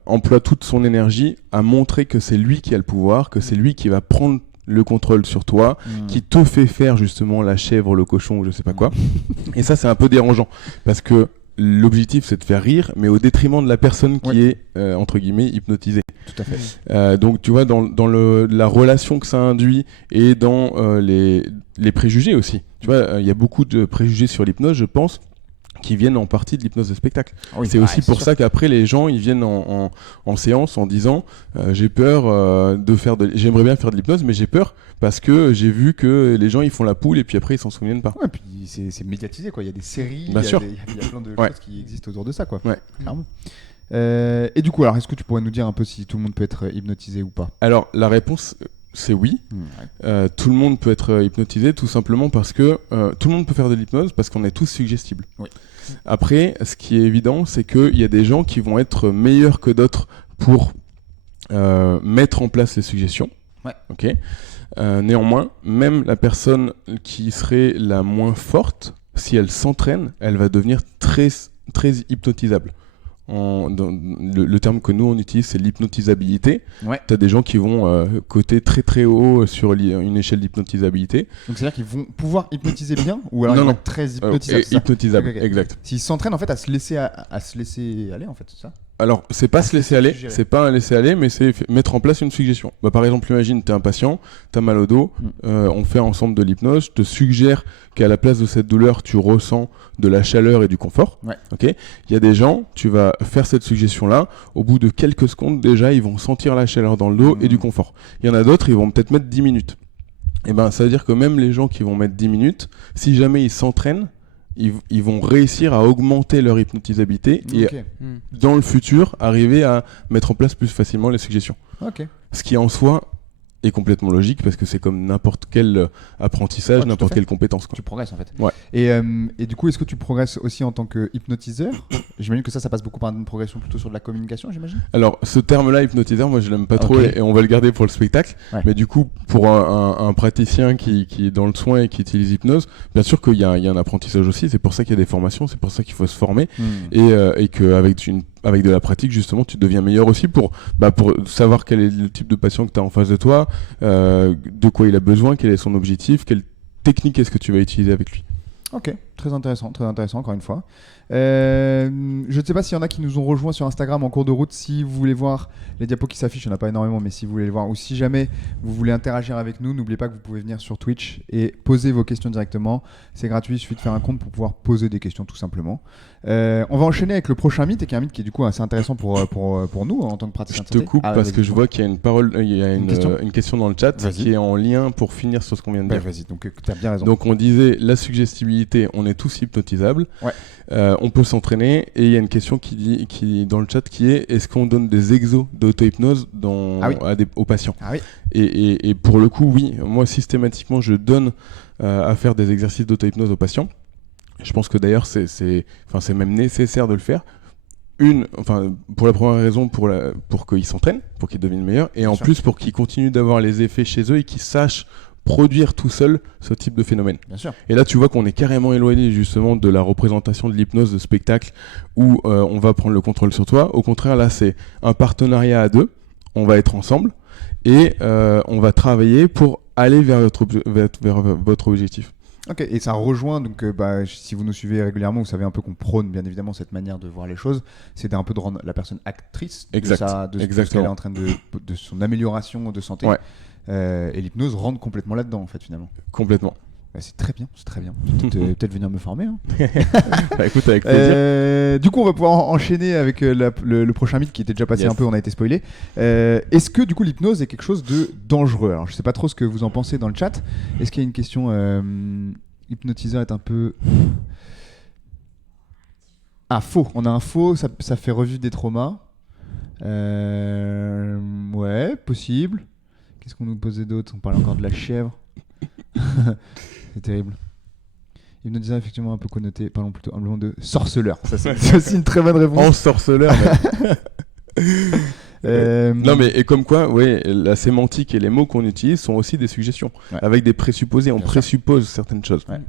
emploie toute son énergie à montrer que c'est lui qui a le pouvoir, que c'est lui qui va prendre le contrôle sur toi, qui te fait faire justement la chèvre, le cochon ou je sais pas quoi. Et ça, c'est un peu dérangeant parce que l'objectif c'est de faire rire, mais au détriment de la personne qui est entre guillemets hypnotisée. Tout à fait. Donc tu vois, dans la relation que ça induit et dans les préjugés aussi. Tu vois, il y a beaucoup de préjugés sur l'hypnose, je pense, qui viennent en partie de l'hypnose de spectacle. Oui, c'est aussi pour sûr. ça qu'après les gens ils viennent en séance en disant j'ai peur j'aimerais bien faire de l'hypnose mais j'ai peur parce que j'ai vu que les gens ils font la poule et puis après ils s'en souviennent pas. Ouais, puis c'est médiatisé, quoi. Il y a des séries, Bien sûr. Il y a plein de Ouais. choses qui existent autour de ça, quoi. Ouais. Clairement. Et du coup, alors, est-ce que tu pourrais nous dire un peu si tout le monde peut être hypnotisé ou pas? Alors la réponse c'est oui. Tout le monde peut être hypnotisé tout simplement parce que tout le monde peut faire de l'hypnose parce qu'on est tous suggestibles. Oui. Après, ce qui est évident, c'est qu'il y a des gens qui vont être meilleurs que d'autres pour mettre en place les suggestions. Ouais. Ok. Néanmoins, même la personne qui serait la moins forte, si elle s'entraîne, elle va devenir très, très hypnotisable. Le terme que nous on utilise c'est l'hypnotisabilité. Ouais. Tu as des gens qui vont coter très très haut sur une échelle d'hypnotisabilité. Donc c'est-à-dire qu'ils vont pouvoir hypnotiser bien ou alors Non, ils vont non. être très hypnotisables. Et c'est ça hypnotisable, Ok, ok. exact. S'ils s'entraînent en fait à se laisser aller en fait, c'est ça? Alors, c'est pas se laisser aller, suggérer. c'est pas un laisser aller, mais c'est mettre en place une suggestion. Bah, par exemple, imagine, t'es un patient, t'as mal au dos, on fait ensemble de l'hypnose, je te suggère qu'à la place de cette douleur, tu ressens de la chaleur et du confort. Ouais. Ok. Il y a des gens, tu vas faire cette suggestion-là, au bout de quelques secondes, déjà, ils vont sentir la chaleur dans le dos et du confort. Il y en a d'autres, ils vont peut-être mettre 10 minutes. Et ben, ça veut dire que même les gens qui vont mettre 10 minutes, si jamais ils s'entraînent, ils vont réussir à augmenter leur hypnotisabilité et Ok. dans le futur arriver à mettre en place plus facilement les suggestions. Ok. Ce qui en soi est complètement logique parce que c'est comme n'importe quel apprentissage, Ouais, tout à n'importe fait. quelle compétence, quoi. Tu progresses en fait. Ouais. Et du coup, est-ce que tu progresses aussi en tant que hypnotiseur? J'imagine que ça passe beaucoup par une progression plutôt sur de la communication, j'imagine. Alors ce terme-là, hypnotiseur, moi je l'aime pas trop Ok. et on va le garder pour le spectacle. Ouais. Mais du coup, pour un praticien qui est dans le soin et qui utilise l'hypnose, bien sûr qu'il y a un apprentissage aussi. C'est pour ça qu'il y a des formations, c'est pour ça qu'il faut se former et qu'avec avec de la pratique, justement, tu deviens meilleur aussi pour savoir quel est le type de patient que tu as en face de toi, de quoi il a besoin, quel est son objectif, quelle technique est-ce que tu vas utiliser avec lui. Ok, très intéressant encore une fois. Je ne sais pas s'il y en a qui nous ont rejoints sur Instagram en cours de route. Si vous voulez voir les diapos qui s'affichent, il n'y en a pas énormément, mais si vous voulez les voir, ou si jamais vous voulez interagir avec nous, n'oubliez pas que vous pouvez venir sur Twitch et poser vos questions directement. C'est gratuit, il suffit de faire un compte pour pouvoir poser des questions tout simplement. On va enchaîner avec le prochain mythe, et qui est un mythe qui est du coup assez intéressant pour nous en tant que praticien Je de te santé. coupe parce que je vois qu'il y a Une une question dans le chat Vas-y. qui est en lien pour finir sur ce qu'on vient de Bah, dire. vas-y, donc tu as bien raison. Donc on disait la suggestibilité, on est tous hypnotisables, Ouais. On peut s'entraîner et il y a une question qui dans le chat qui est est-ce qu'on donne des exos d'auto-hypnose aux patients? Ah oui. Et pour le coup oui, moi systématiquement je donne à faire des exercices d'auto-hypnose aux patients. Je pense que d'ailleurs c'est même nécessaire de le faire. Pour la première raison, pour qu'ils s'entraînent, pour qu'ils deviennent meilleurs, et Bien en sûr. plus pour qu'ils continuent d'avoir les effets chez eux et qu'ils sachent produire tout seul ce type de phénomène. Bien sûr. Et là, tu vois qu'on est carrément éloigné justement de la représentation de l'hypnose de spectacle où on va prendre le contrôle sur toi. Au contraire, là, c'est un partenariat à deux. On va être ensemble et on va travailler pour aller vers votre objectif. Ok, et ça rejoint, donc si vous nous suivez régulièrement, vous savez un peu qu'on prône bien évidemment cette manière de voir les choses, c'est un peu de rendre la personne actrice Exact. de ce qu'elle est en train de son amélioration de santé. Ouais. Et l'hypnose rentre complètement là-dedans en fait finalement. Complètement. Bah, c'est très bien, c'est très bien. Peut-être venir me former. Hein. Bah, écoute, avec plaisir. Du coup, on va pouvoir enchaîner avec le prochain mythe qui était déjà passé Yes. un peu, on a été spoilé. Est-ce que du coup l'hypnose est quelque chose de dangereux? Alors je sais pas trop ce que vous en pensez dans le chat. Est-ce qu'il y a une question hypnotiseur est un peu... Ah, faux. On a un faux, ça fait revue des traumas. Ouais, possible. Qu'est-ce qu'on nous posait d'autre? On parle encore de la chèvre. C'est terrible. Hypnotiseur effectivement un peu connoté, parlons plutôt humblement de sorceleur. Ça, c'est aussi une très bonne réponse. Ensorceleur. Euh, Non mais et comme quoi, ouais, la sémantique et les mots qu'on utilise sont aussi des suggestions, Ouais. avec des présupposés. On Bien sûr. présuppose certaines choses. Ouais.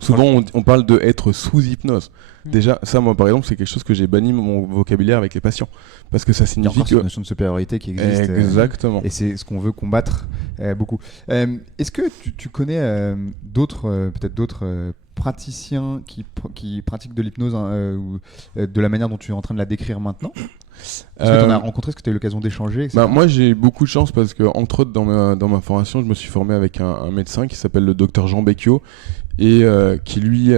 Souvent, on parle de être sous hypnose. Déjà, ça, moi, par exemple, c'est quelque chose que j'ai banni mon vocabulaire avec les patients, parce que ça Il y a signifie encore cette que notion de supériorité qui existe. exactement. Et c'est ce qu'on veut combattre beaucoup. Est-ce que tu connais peut-être d'autres praticiens qui pratiquent de l'hypnose ou de la manière dont tu es en train de la décrire maintenant? Est-ce que tu en as rencontré, est-ce que tu as eu l'occasion d'échanger, etc. Moi, j'ai beaucoup de chance parce que, entre autres, dans ma formation, je me suis formé avec un médecin qui s'appelle le docteur Jean Becchio et qui, lui,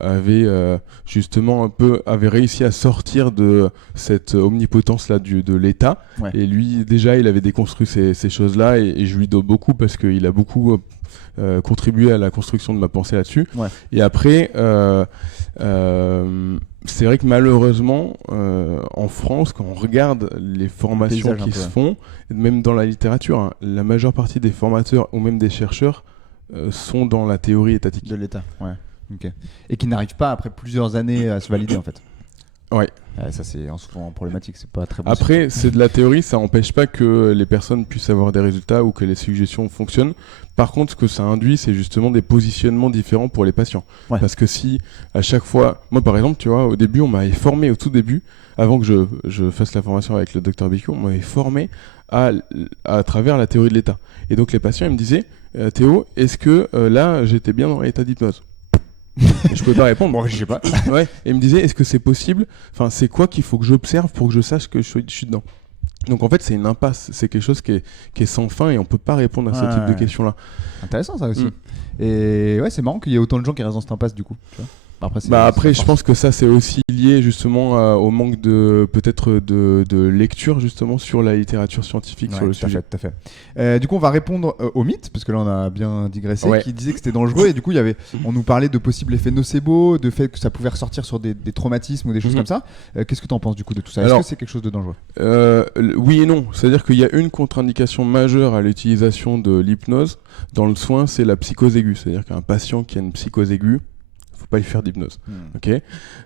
avait réussi à sortir de cette omnipotence-là de l'État. Ouais. Et lui, déjà, il avait déconstruit ces choses-là et je lui dois beaucoup parce qu'il a beaucoup contribué à la construction de ma pensée là-dessus. Ouais. Et après, c'est vrai que malheureusement, en France, quand on regarde les formations qui se font, même dans la littérature, hein, la majeure partie des formateurs ou même des chercheurs sont dans la théorie étatique. De l'État, ouais. Ok. Et qui n'arrivent pas après plusieurs années à se valider en fait. Ouais. Ça c'est souvent problématique, c'est pas très bon. Après, c'est de la théorie, ça n'empêche pas que les personnes puissent avoir des résultats ou que les suggestions fonctionnent. Par contre, ce que ça induit, c'est justement des positionnements différents pour les patients. Ouais. Parce que si, à chaque fois... Moi, par exemple, tu vois, au début, on m'avait formé au tout début, avant que je fasse la formation avec le docteur Becchio, on m'avait formé à travers la théorie de l'État. Et donc, les patients, ils me disaient, Théo, est-ce que là, j'étais bien dans l'état d'hypnose ? Je pouvais pas répondre. Bon, je sais pas. Ouais. Et il me disait, est-ce que c'est possible ? Enfin, c'est quoi qu'il faut que j'observe pour que je sache que je suis dedans ? Donc en fait, c'est une impasse. C'est quelque chose qui est sans fin et on peut pas répondre à ce type de questions-là. Intéressant ça aussi. Et ouais, c'est marrant qu'il y ait autant de gens qui restent dans cette impasse du coup. Tu vois. Après, je pense que ça, c'est aussi lié justement au manque peut-être de lecture justement sur la littérature scientifique sur le sujet. Tout à fait. Du coup, on va répondre au mythe, parce que là, on a bien digressé, qui disait que c'était dangereux. Et du coup, on nous parlait de possibles effets nocebo, de fait que ça pouvait ressortir sur des traumatismes ou des choses comme ça. Qu'est-ce que tu en penses du coup de tout ça ? Est-ce que c'est quelque chose de dangereux ? Oui et non. C'est-à-dire qu'il y a une contre-indication majeure à l'utilisation de l'hypnose dans le soin, c'est la psychose aiguë. C'est-à-dire qu'un patient qui a une psychose aiguë, pas lui faire d'hypnose. Déjà, il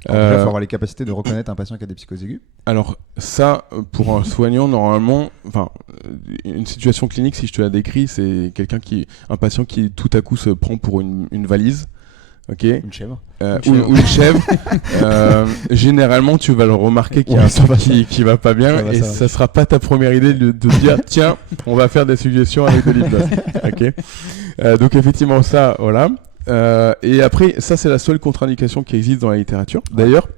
faut avoir les capacités de reconnaître un patient qui a des psychoses aiguës. Alors ça, pour un soignant, normalement, une situation clinique, si je te la décris, c'est un patient qui tout à coup se prend pour une valise. Okay. Une chèvre. Ou une chèvre. Généralement, tu vas le remarquer qu'il y a un truc qui va pas bien et ça sera pas ta première idée de dire tiens, on va faire des suggestions avec de l'hypnose. Okay. Donc effectivement ça, voilà. Et après, ça c'est la seule contre-indication qui existe dans la littérature. D'ailleurs,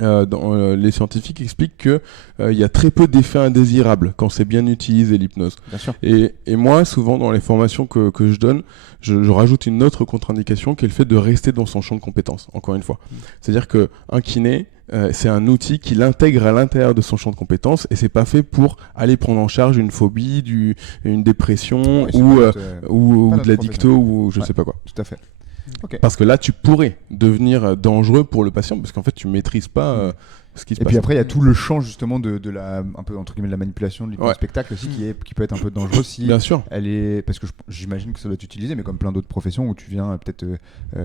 les scientifiques expliquent que il y a très peu d'effets indésirables quand c'est bien utilisé l'hypnose. Bien sûr. Et moi, souvent dans les formations que je donne, je rajoute une autre contre-indication qui est le fait de rester dans son champ de compétences. Encore une fois, c'est-à-dire que un kiné, c'est un outil qui l'intègre à l'intérieur de son champ de compétences et c'est pas fait pour aller prendre en charge une phobie, une dépression ou de la dicto ou je sais pas quoi. Tout à fait. Okay. Parce que là, tu pourrais devenir dangereux pour le patient parce qu'en fait, tu maîtrises pas ce qui se passe. Et puis après, il y a tout le champ justement de la un peu entre guillemets de la manipulation du spectacle aussi qui peut être un peu dangereux si bien sûr. Elle est parce que j'imagine que ça doit être utilisé, mais comme plein d'autres professions où tu viens peut-être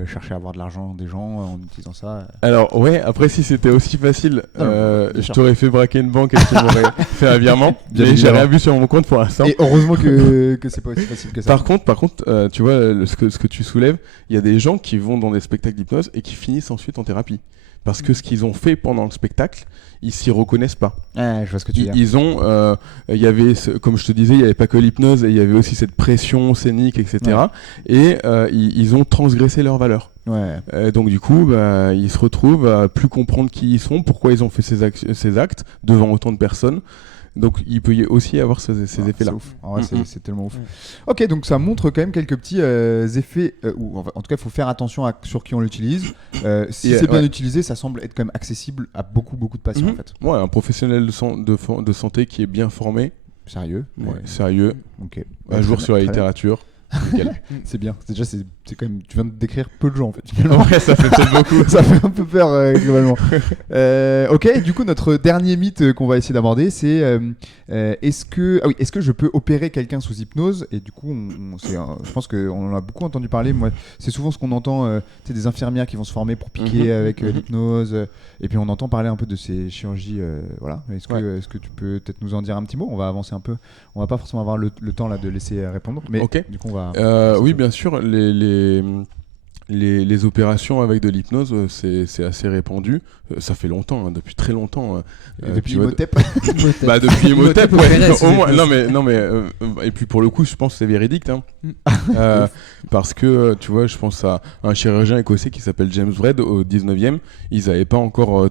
chercher à avoir de l'argent des gens en utilisant ça. Alors ouais, après si c'était aussi facile, je t'aurais fait braquer une banque et tu m'aurais fait un virement. Mais j'ai rien vu sur mon compte pour l'instant. Et heureusement que c'est pas aussi facile que ça. Par contre, tu vois ce que tu soulèves, il y a des gens qui vont dans des spectacles d'hypnose et qui finissent ensuite en thérapie. Parce que ce qu'ils ont fait pendant le spectacle, ils s'y reconnaissent pas. Je vois ce que tu veux dire. Ils ont, il y avait, comme je te disais, il y avait pas que l'hypnose, et il y avait aussi cette pression scénique, etc. Ouais. Et ils ont transgressé leurs valeurs. Ouais. Donc du coup, ils se retrouvent à plus comprendre qui ils sont, pourquoi ils ont fait ces actes devant autant de personnes. Donc il peut y aussi avoir ces effets-là. C'est ouf. C'est tellement ouf. Ok, donc ça montre quand même quelques petits effets. En tout cas, il faut faire attention sur qui on l'utilise. Si c'est bien utilisé, ça semble être quand même accessible à beaucoup de patients en fait. Ouais, un professionnel de santé qui est bien formé. Sérieux. Sérieux. Ok. Un jour sur la littérature. C'est bien. Déjà, c'est quand même. Tu viens de décrire peu de gens en fait. Finalement. Ouais, ça fait peut-être beaucoup. Ça fait un peu peur globalement. Ok. Du coup, notre dernier mythe qu'on va essayer d'aborder, c'est est-ce que je peux opérer quelqu'un sous hypnose ? Et du coup, je pense qu'on en a beaucoup entendu parler. Moi, c'est souvent ce qu'on entend. C'est des infirmières qui vont se former pour piquer avec l'hypnose. Et puis, on entend parler un peu de ces chirurgies. Voilà. Est-ce que tu peux peut-être nous en dire un petit mot ? On va avancer un peu. On va pas forcément avoir le temps là de laisser répondre. Mais du coup, on va. Oui, bien sûr. les opérations avec de l'hypnose, c'est assez répandu. Ça fait longtemps, hein, depuis très longtemps. Depuis tu vois, Imhotep. Bah depuis Imhotep, Imhotep ouais, au au moins. PNS, Non mais et puis pour le coup, je pense que c'est véridique, hein. Parce que tu vois, je pense à un chirurgien écossais qui s'appelle James Braid au 19e. Ils n'avaient pas encore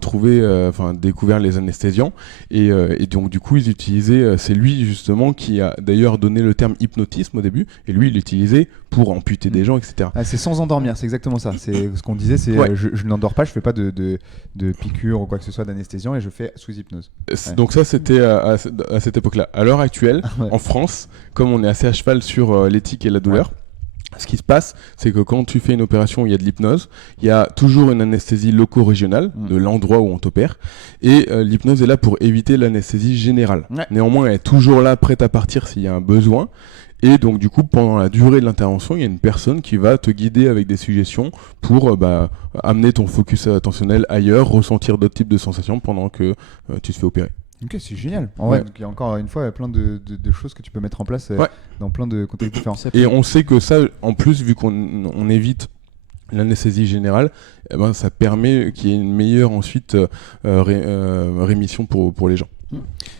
découvert les anesthésiants et donc du coup ils utilisaient. C'est lui justement qui a d'ailleurs donné le terme hypnotisme au début et lui il l'utilisait pour amputer des gens, etc. Ah, c'est sans endormir, c'est exactement ça. C'est ce qu'on disait, c'est Ouais. je n'endors pas, je fais pas de piqûre ou quoi que ce soit d'anesthésiant et je fais sous hypnose. Ouais. Donc ça c'était à cette époque-là. À l'heure actuelle, Ouais. en France, comme on est assez à cheval sur l'éthique et la douleur, ce qui se passe, c'est que quand tu fais une opération où il y a de l'hypnose, il y a toujours une anesthésie loco-régionale de l'endroit où on t'opère, et l'hypnose est là pour éviter l'anesthésie générale. Ouais. Néanmoins, elle est toujours là, prête à partir s'il y a un besoin. Et donc du coup, pendant la durée de l'intervention, il y a une personne qui va te guider avec des suggestions pour amener ton focus attentionnel ailleurs, ressentir d'autres types de sensations pendant que tu te fais opérer. Ok, c'est génial. En vrai, Ouais. donc, il y a encore une fois plein de choses que tu peux mettre en place Ouais. dans plein de contextes différents. Et on sait que ça, en plus, vu qu'on évite l'anesthésie générale, eh ben, ça permet qu'il y ait une meilleure ensuite rémission pour les gens.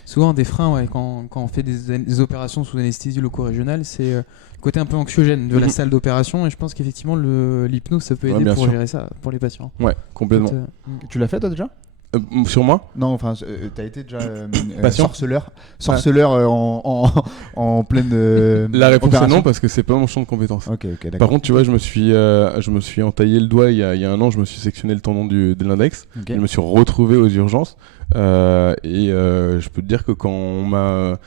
Souvent, des freins, ouais, quand on fait des opérations sous anesthésie loco-régionale, c'est le côté un peu anxiogène de la salle d'opération. Et je pense qu'effectivement, l'hypnose, ça peut Ouais, aider bien pour sûr. gérer ça pour les patients. Ouais, complètement. Tu l'as fait toi déjà? Sur moi? Non, enfin, t'as été déjà Patient sorceleur en pleine La réponse est opération. non, parce que c'est pas mon champ de compétences. Ok, d'accord. Par contre, tu vois, je me suis entaillé le doigt il y a un an, je me suis sectionné le tendon de l'index. Ok. Je me suis retrouvé aux urgences. Je peux te dire que quand on m'a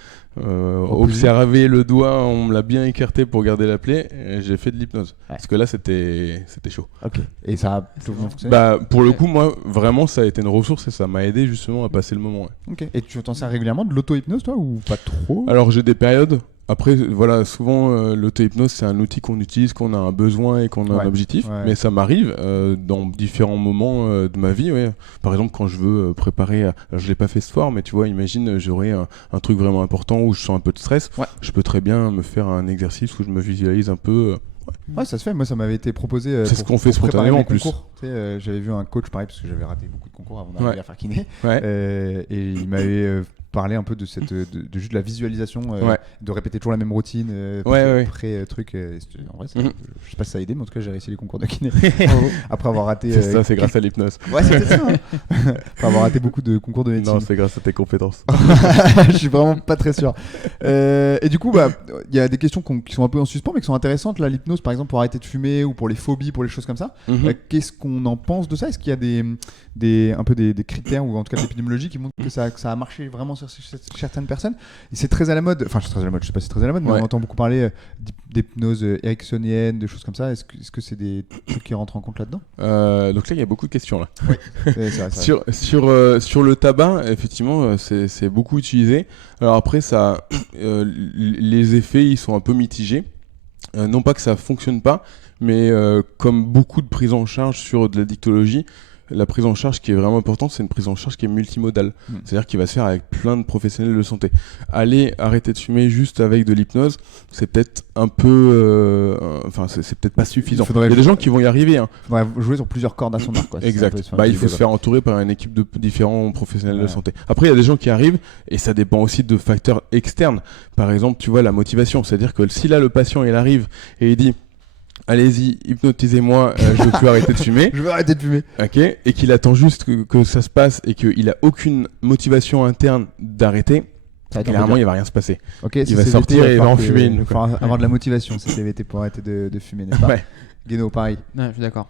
observé le doigt, on me l'a bien écarté pour garder la plaie, et j'ai fait de l'hypnose. Parce que là, c'était chaud. Ok. Et ça a plutôt bien fonctionné. Bah, pour le coup, moi, vraiment, ça a été une ressource et ça m'a aidé justement à passer le moment. Ouais. Ok. Et tu t'en sers régulièrement de l'auto-hypnose toi ou pas trop? Alors, j'ai des périodes. Après, voilà, souvent, l'auto-hypnose, c'est un outil qu'on utilise, qu'on a un besoin et qu'on a un objectif. Ouais. Mais ça m'arrive dans différents moments de ma vie. Ouais. Par exemple, quand je veux préparer... alors, je l'ai pas fait ce soir, mais tu vois, imagine, j'aurais un truc vraiment important où je sens un peu de stress. Ouais. Je peux très bien me faire un exercice où je me visualise un peu... Ouais, ça se fait. Moi, ça m'avait été proposé. C'est ce qu'on fait pour préparer spontanément, mes en plus. concours. Tu sais, j'avais vu un coach pareil parce que j'avais raté beaucoup de concours avant d'arriver à faire kiné. Ouais. Et il m'avait parlé un peu de cette, de juste de la visualisation, de répéter toujours la même routine, truc. En vrai, je sais pas si ça a aidé, mais en tout cas, j'ai réussi les concours de kiné après avoir raté. C'est ça, c'est grâce à l'hypnose. Ouais, c'était ça. Hein. Après avoir raté beaucoup de concours de médecine. Non, c'est grâce à tes compétences. Je suis vraiment pas très sûr. Et du coup, il y a des questions qui sont un peu en suspens, mais qui sont intéressantes. Là, l'hypnose, par exemple, pour arrêter de fumer ou pour les phobies, pour les choses comme ça. Qu'est-ce qu'on en pense de ça? Est-ce qu'il y a un peu des critères ou en tout cas de l'épidémiologie qui montrent que ça a marché vraiment sur certaines personnes? Et c'est très à la mode. Enfin, c'est très à la mode. Je sais pas si c'est très à la mode, mais on entend beaucoup parler d'hypnose ericksonienne, de choses comme ça. Est-ce que c'est des trucs qui rentrent en compte là-dedans? Donc là, il y a beaucoup de questions là. Oui. C'est vrai. Sur le tabac, effectivement, c'est beaucoup utilisé. Alors après, ça, les effets, ils sont un peu mitigés. Non pas que ça fonctionne pas, mais comme beaucoup de prises en charge sur de la dictologie, la prise en charge qui est vraiment importante, c'est une prise en charge qui est multimodale. C'est-à-dire qu'il va se faire avec plein de professionnels de santé. Aller arrêter de fumer juste avec de l'hypnose, c'est peut-être un peu... c'est peut-être pas suffisant. Il y a des gens qui vont y arriver. Hein. Il faudrait jouer sur plusieurs cordes à son arc. Exact. Il faut se faire entourer par une équipe de différents professionnels de santé. Après, il y a des gens qui arrivent, et ça dépend aussi de facteurs externes. Par exemple, tu vois, la motivation. C'est-à-dire que si là, le patient, il arrive et il dit... Allez-y, hypnotisez-moi, je veux plus arrêter de fumer. Je veux arrêter de fumer. Ok, et qu'il attend juste que ça se passe et qu'il a aucune motivation interne d'arrêter, clairement il va rien se passer. Okay, il va sortir et il va en fumer une. Avoir de la motivation, c'est CVT pour arrêter de fumer, n'est-ce pas? Ouais. Guéno, pareil. Ouais, je suis d'accord.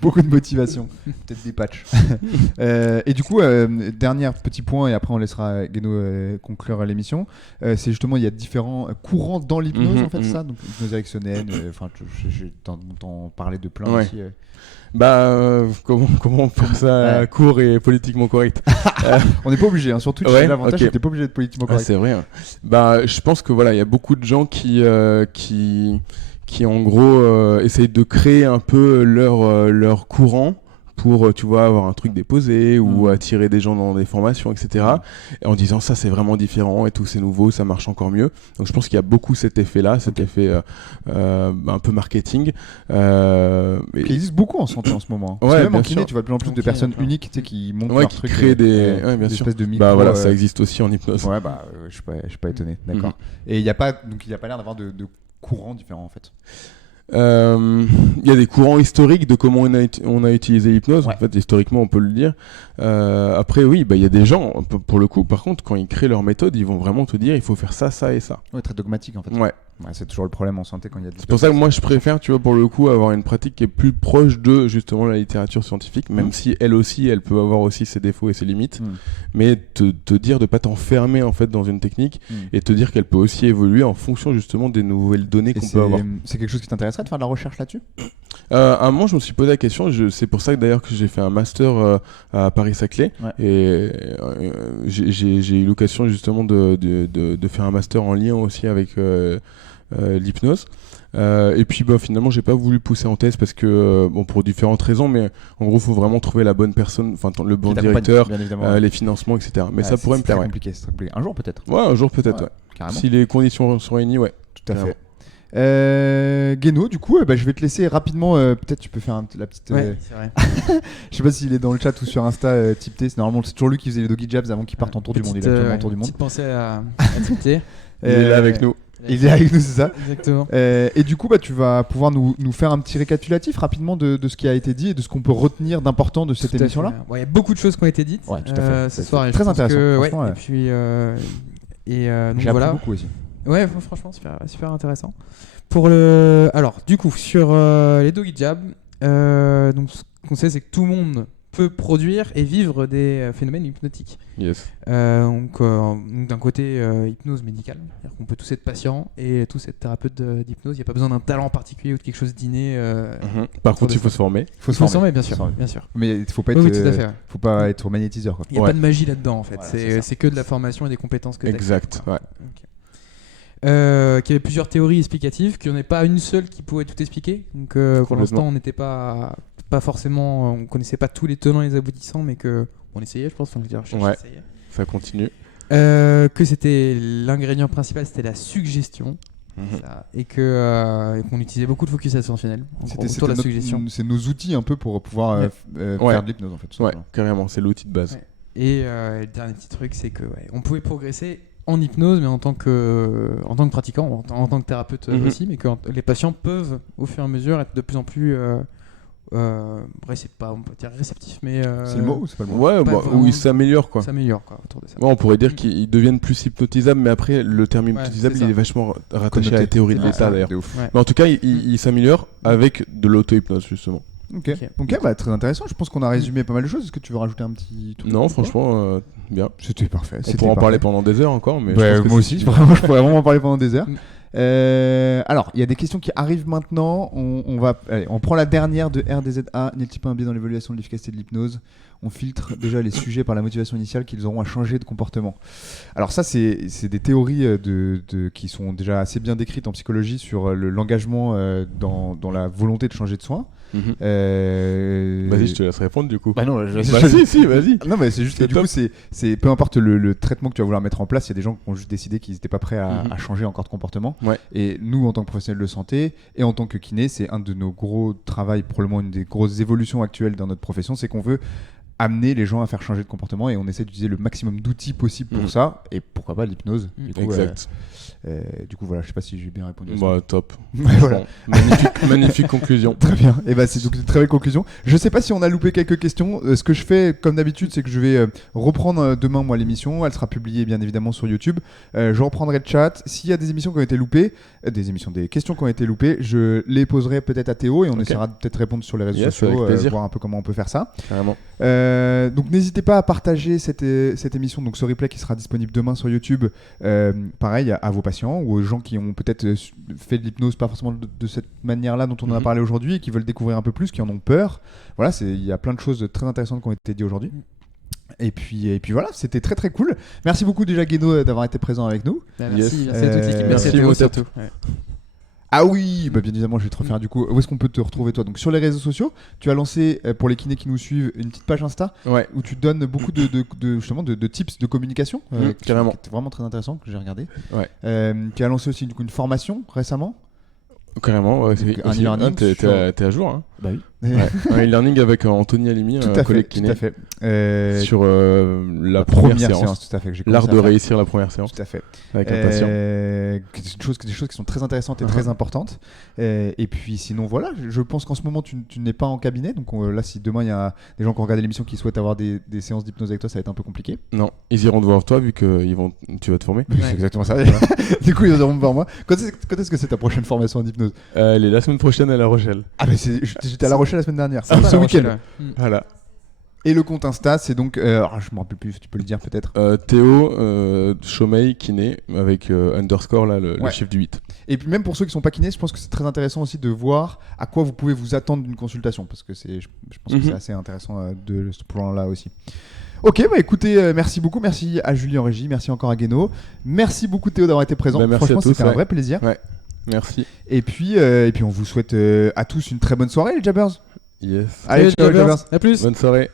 Beaucoup de motivation. Peut-être des patchs. Et du coup, dernier petit point, et après on laissera Guéno conclure l'émission. C'est justement, il y a différents courants dans l'hypnose, en fait, ça. Donc, l'hypnose ericksonienne, je t'entends parler de plein aussi. Comment on fait ça court et politiquement correct? On n'est pas obligé, hein. Surtout que l'avantage, c'est que t'es pas obligé d'être politiquement correct. C'est vrai. Hein. Je pense que voilà, il y a beaucoup de gens qui en gros essayent de créer un peu leur courant pour, tu vois, avoir un truc déposé ou attirer des gens dans des formations, etc. Et en disant ça c'est vraiment différent et tout, c'est nouveau, ça marche encore mieux. Donc je pense qu'il y a beaucoup cet effet-là, cet effet un peu marketing. Qui existe beaucoup en santé en ce moment. Parce que même en kiné, tu vois de plus en plus de personnes uniques, tu sais, qui montent leur qui truc, créent des espèces de micro. Bah voilà, ça existe aussi en hypnose. Ouais, bah je suis pas étonné, d'accord. Et il y a pas l'air d'avoir de courants différents en fait. Il y a des courants historiques de comment on a utilisé l'hypnose. En fait, historiquement, on peut le dire. Après, oui, il y a des gens, pour le coup, par contre, quand ils créent leur méthode, ils vont vraiment te dire il faut faire ça, ça et ça. Ouais, très dogmatique en fait. Ouais, c'est toujours le problème en santé quand il y a des. C'est pour ça que moi, je préfère, tu vois, pour le coup, avoir une pratique qui est plus proche de justement la littérature scientifique, même si elle aussi, elle peut avoir aussi ses défauts et ses limites. Mais te dire de pas t'enfermer en fait dans une technique et te dire qu'elle peut aussi évoluer en fonction justement des nouvelles données qu'on peut avoir. C'est quelque chose qui t'intéresserait de faire de la recherche là-dessus? À un moment, je me suis posé la question. C'est pour ça que d'ailleurs que j'ai fait un master à Paris-Saclay et j'ai eu l'occasion justement de faire un master en lien aussi avec l'hypnose. Et puis finalement j'ai pas voulu pousser en thèse parce que pour différentes raisons, mais en gros faut vraiment trouver la bonne personne, enfin le bon directeur, les financements, etc. Mais ça pourrait me plaire. C'est compliqué, c'est compliqué. Un jour peut-être. Ouais, un jour peut-être. Carrément. Si les conditions sont réunies, tout à fait. Guéno, du coup, je vais te laisser rapidement. Peut-être tu peux faire la petite. Ouais, c'est vrai. Je sais pas s'il est dans le chat ou sur Insta. Tipté, c'est toujours lui qui faisait les doggy jabs avant qu'il parte en tour du monde. Il a actuellement en tour du monde. Petite pensée à Tipté. Il est là avec nous. Il est avec nous, c'est ça. Exactement. Et du coup, tu vas pouvoir nous faire un petit récapitulatif rapidement de ce qui a été dit et de ce qu'on peut retenir d'important de cette émission-là. Il y a beaucoup de choses qui ont été dites tout à fait. ce soir. Très intéressant. Et puis, donc j'ai voilà. appris beaucoup aussi. Ouais, franchement, super intéressant. Alors, du coup, sur les doggy jabs, donc ce qu'on sait, c'est que tout le monde peut produire et vivre des phénomènes hypnotiques. Yes. Donc d'un côté hypnose médicale, c'est-à-dire qu'on peut tous être patient et tous être thérapeute d'hypnose. Il n'y a pas besoin d'un talent particulier ou de quelque chose d'inné. Par contre, il faut se former. Il faut se former, bien sûr. Mais il faut pas être, faut pas être magnétiseur. Il n'y a pas de magie là-dedans en fait. Voilà, c'est que de la formation et des compétences que tu as. Exact. Ouais. Qu'il y avait plusieurs théories explicatives, qu'il n'y en ait pas une seule qui pouvait tout expliquer. Donc pour l'instant, on n'était pas forcément, on connaissait pas tous les tenants et les aboutissants, mais que on essayait, je pense. Enfin, je veux dire, essayait. Ça continue. Que c'était l'ingrédient principal, c'était la suggestion. Ça, et qu'on utilisait beaucoup de focus attentionnel autour de la suggestion. C'est nos outils un peu pour pouvoir faire de l'hypnose en fait. Ouais, carrément, c'est l'outil de base. Ouais. Et le dernier petit truc, c'est que on pouvait progresser en hypnose, mais en tant que pratiquant, en tant que thérapeute aussi, mais que les patients peuvent au fur et à mesure être de plus en plus on peut dire réceptifs, mais c'est le mot ou c'est pas le mot? Ouais, où ils s'améliorent quoi. Autour de ça. Ouais, on pourrait dire qu'ils deviennent plus hypnotisables, mais après le terme hypnotisable il est vachement rattaché à la théorie de l'état d'ailleurs. Mais en tout cas, il s'améliore avec de l'auto-hypnose justement. Ok, très intéressant. Je pense qu'on a résumé pas mal de choses. Est-ce que tu veux rajouter un petit truc? Non, franchement, bien. C'était parfait. On pourrait en parler pendant des heures encore, mais moi aussi. Vraiment, je pourrais vraiment en parler pendant des heures. Alors, il y a des questions qui arrivent maintenant. On prend la dernière de RDZA. N'est-il pas un biais dans l'évaluation de l'efficacité de l'hypnose? On filtre déjà les sujets par la motivation initiale qu'ils auront à changer de comportement. Alors ça, c'est des théories qui sont déjà assez bien décrites en psychologie sur l'engagement dans la volonté de changer de soin. Vas-y, je te laisse répondre du coup. Bah non, vas-y. Non, mais c'est juste que du coup, c'est peu importe le traitement que tu vas vouloir mettre en place, il y a des gens qui ont juste décidé qu'ils n'étaient pas prêts à changer encore de comportement. Ouais. Et nous, en tant que professionnels de santé et en tant que kiné, c'est un de nos gros travails, probablement une des grosses évolutions actuelles dans notre profession, c'est qu'on veut amener les gens à faire changer de comportement et on essaie d'utiliser le maximum d'outils possibles pour ça, et pourquoi pas l'hypnose. Exact. Du coup, voilà, je sais pas si j'ai bien répondu à ça. Bah, top. Voilà. Magnifique conclusion. Très bien. Et bah, c'est donc une très belle conclusion. Je sais pas si on a loupé quelques questions. Ce que je fais, comme d'habitude, c'est que je vais reprendre demain, moi, l'émission. Elle sera publiée, bien évidemment, sur YouTube. Je reprendrai le chat. S'il y a des émissions qui ont été loupées, des questions qui ont été loupées, je les poserai peut-être à Théo et on essaiera de peut-être répondre sur les réseaux sociaux, voir un peu comment on peut faire ça. Carrément. Donc n'hésitez pas à partager cette émission, donc ce replay qui sera disponible demain sur YouTube, pareil à vos patients ou aux gens qui ont peut-être fait de l'hypnose pas forcément de cette manière-là dont on en a parlé aujourd'hui et qui veulent découvrir un peu plus, qui en ont peur. Voilà, il y a plein de choses très intéressantes qui ont été dites aujourd'hui. Et puis voilà, c'était très très cool. Merci beaucoup déjà Guéno d'avoir été présent avec nous. Merci à toute l'équipe. Merci à Théo surtout. Ah oui, bah bien évidemment, je vais te refaire du coup. Où est-ce qu'on peut te retrouver toi? Donc sur les réseaux sociaux, tu as lancé pour les kinés qui nous suivent une petite page Insta Ouais. où tu donnes beaucoup justement de tips de communication, carrément. qui était vraiment très intéressant que j'ai regardé. Ouais. Tu as lancé aussi du coup une formation récemment. Carrément, ouais, Donc, c'est un aussi- e-learning t'es sur- t'es à jour, hein. Bah oui. Ouais. Un e-learning avec Anthony Alimi, Tout un à fait, collègue tout kiné, à fait. sur la première séance. tout à fait. Que j'ai L'art commencé de à faire. réussir la première séance Tout à fait. avec un patient. Des choses qui sont très intéressantes et très importantes. Et puis sinon, voilà, je pense qu'en ce moment, tu n'es pas en cabinet. Donc là, si demain, il y a des gens qui ont regardé l'émission qui souhaitent avoir des séances d'hypnose avec toi, ça va être un peu compliqué. Non, ils iront te voir toi vu que tu vas te former. C'est exactement ça. Du coup, ils iront me voir moi. Quand est-ce que c'est ta prochaine formation en hypnose? Elle est la semaine prochaine à La Rochelle. Ah, mais j'étais à La Rochelle la semaine dernière. Sympa, Ce La week-end. Rochelle, ouais. Voilà. Et le compte Insta, c'est donc. Je me rappelle plus, tu peux le dire peut-être. Théo Chaumeil kiné avec underscore là, le Ouais. chiffre du 8. Et puis même pour ceux qui sont pas kinés, je pense que c'est très intéressant aussi de voir à quoi vous pouvez vous attendre d'une consultation, parce que je pense que c'est assez intéressant de ce plan-là aussi. Ok, bah écoutez, merci beaucoup, merci à Julie en régie, merci encore à Guéno, merci beaucoup Théo d'avoir été présent. Bah, merci Franchement, à tous, c'était un vrai plaisir. Ouais. Merci. Et puis on vous souhaite à tous une très bonne soirée les Jabbers. Yes. Allez, ciao les Jabbers. À plus. Bonne soirée.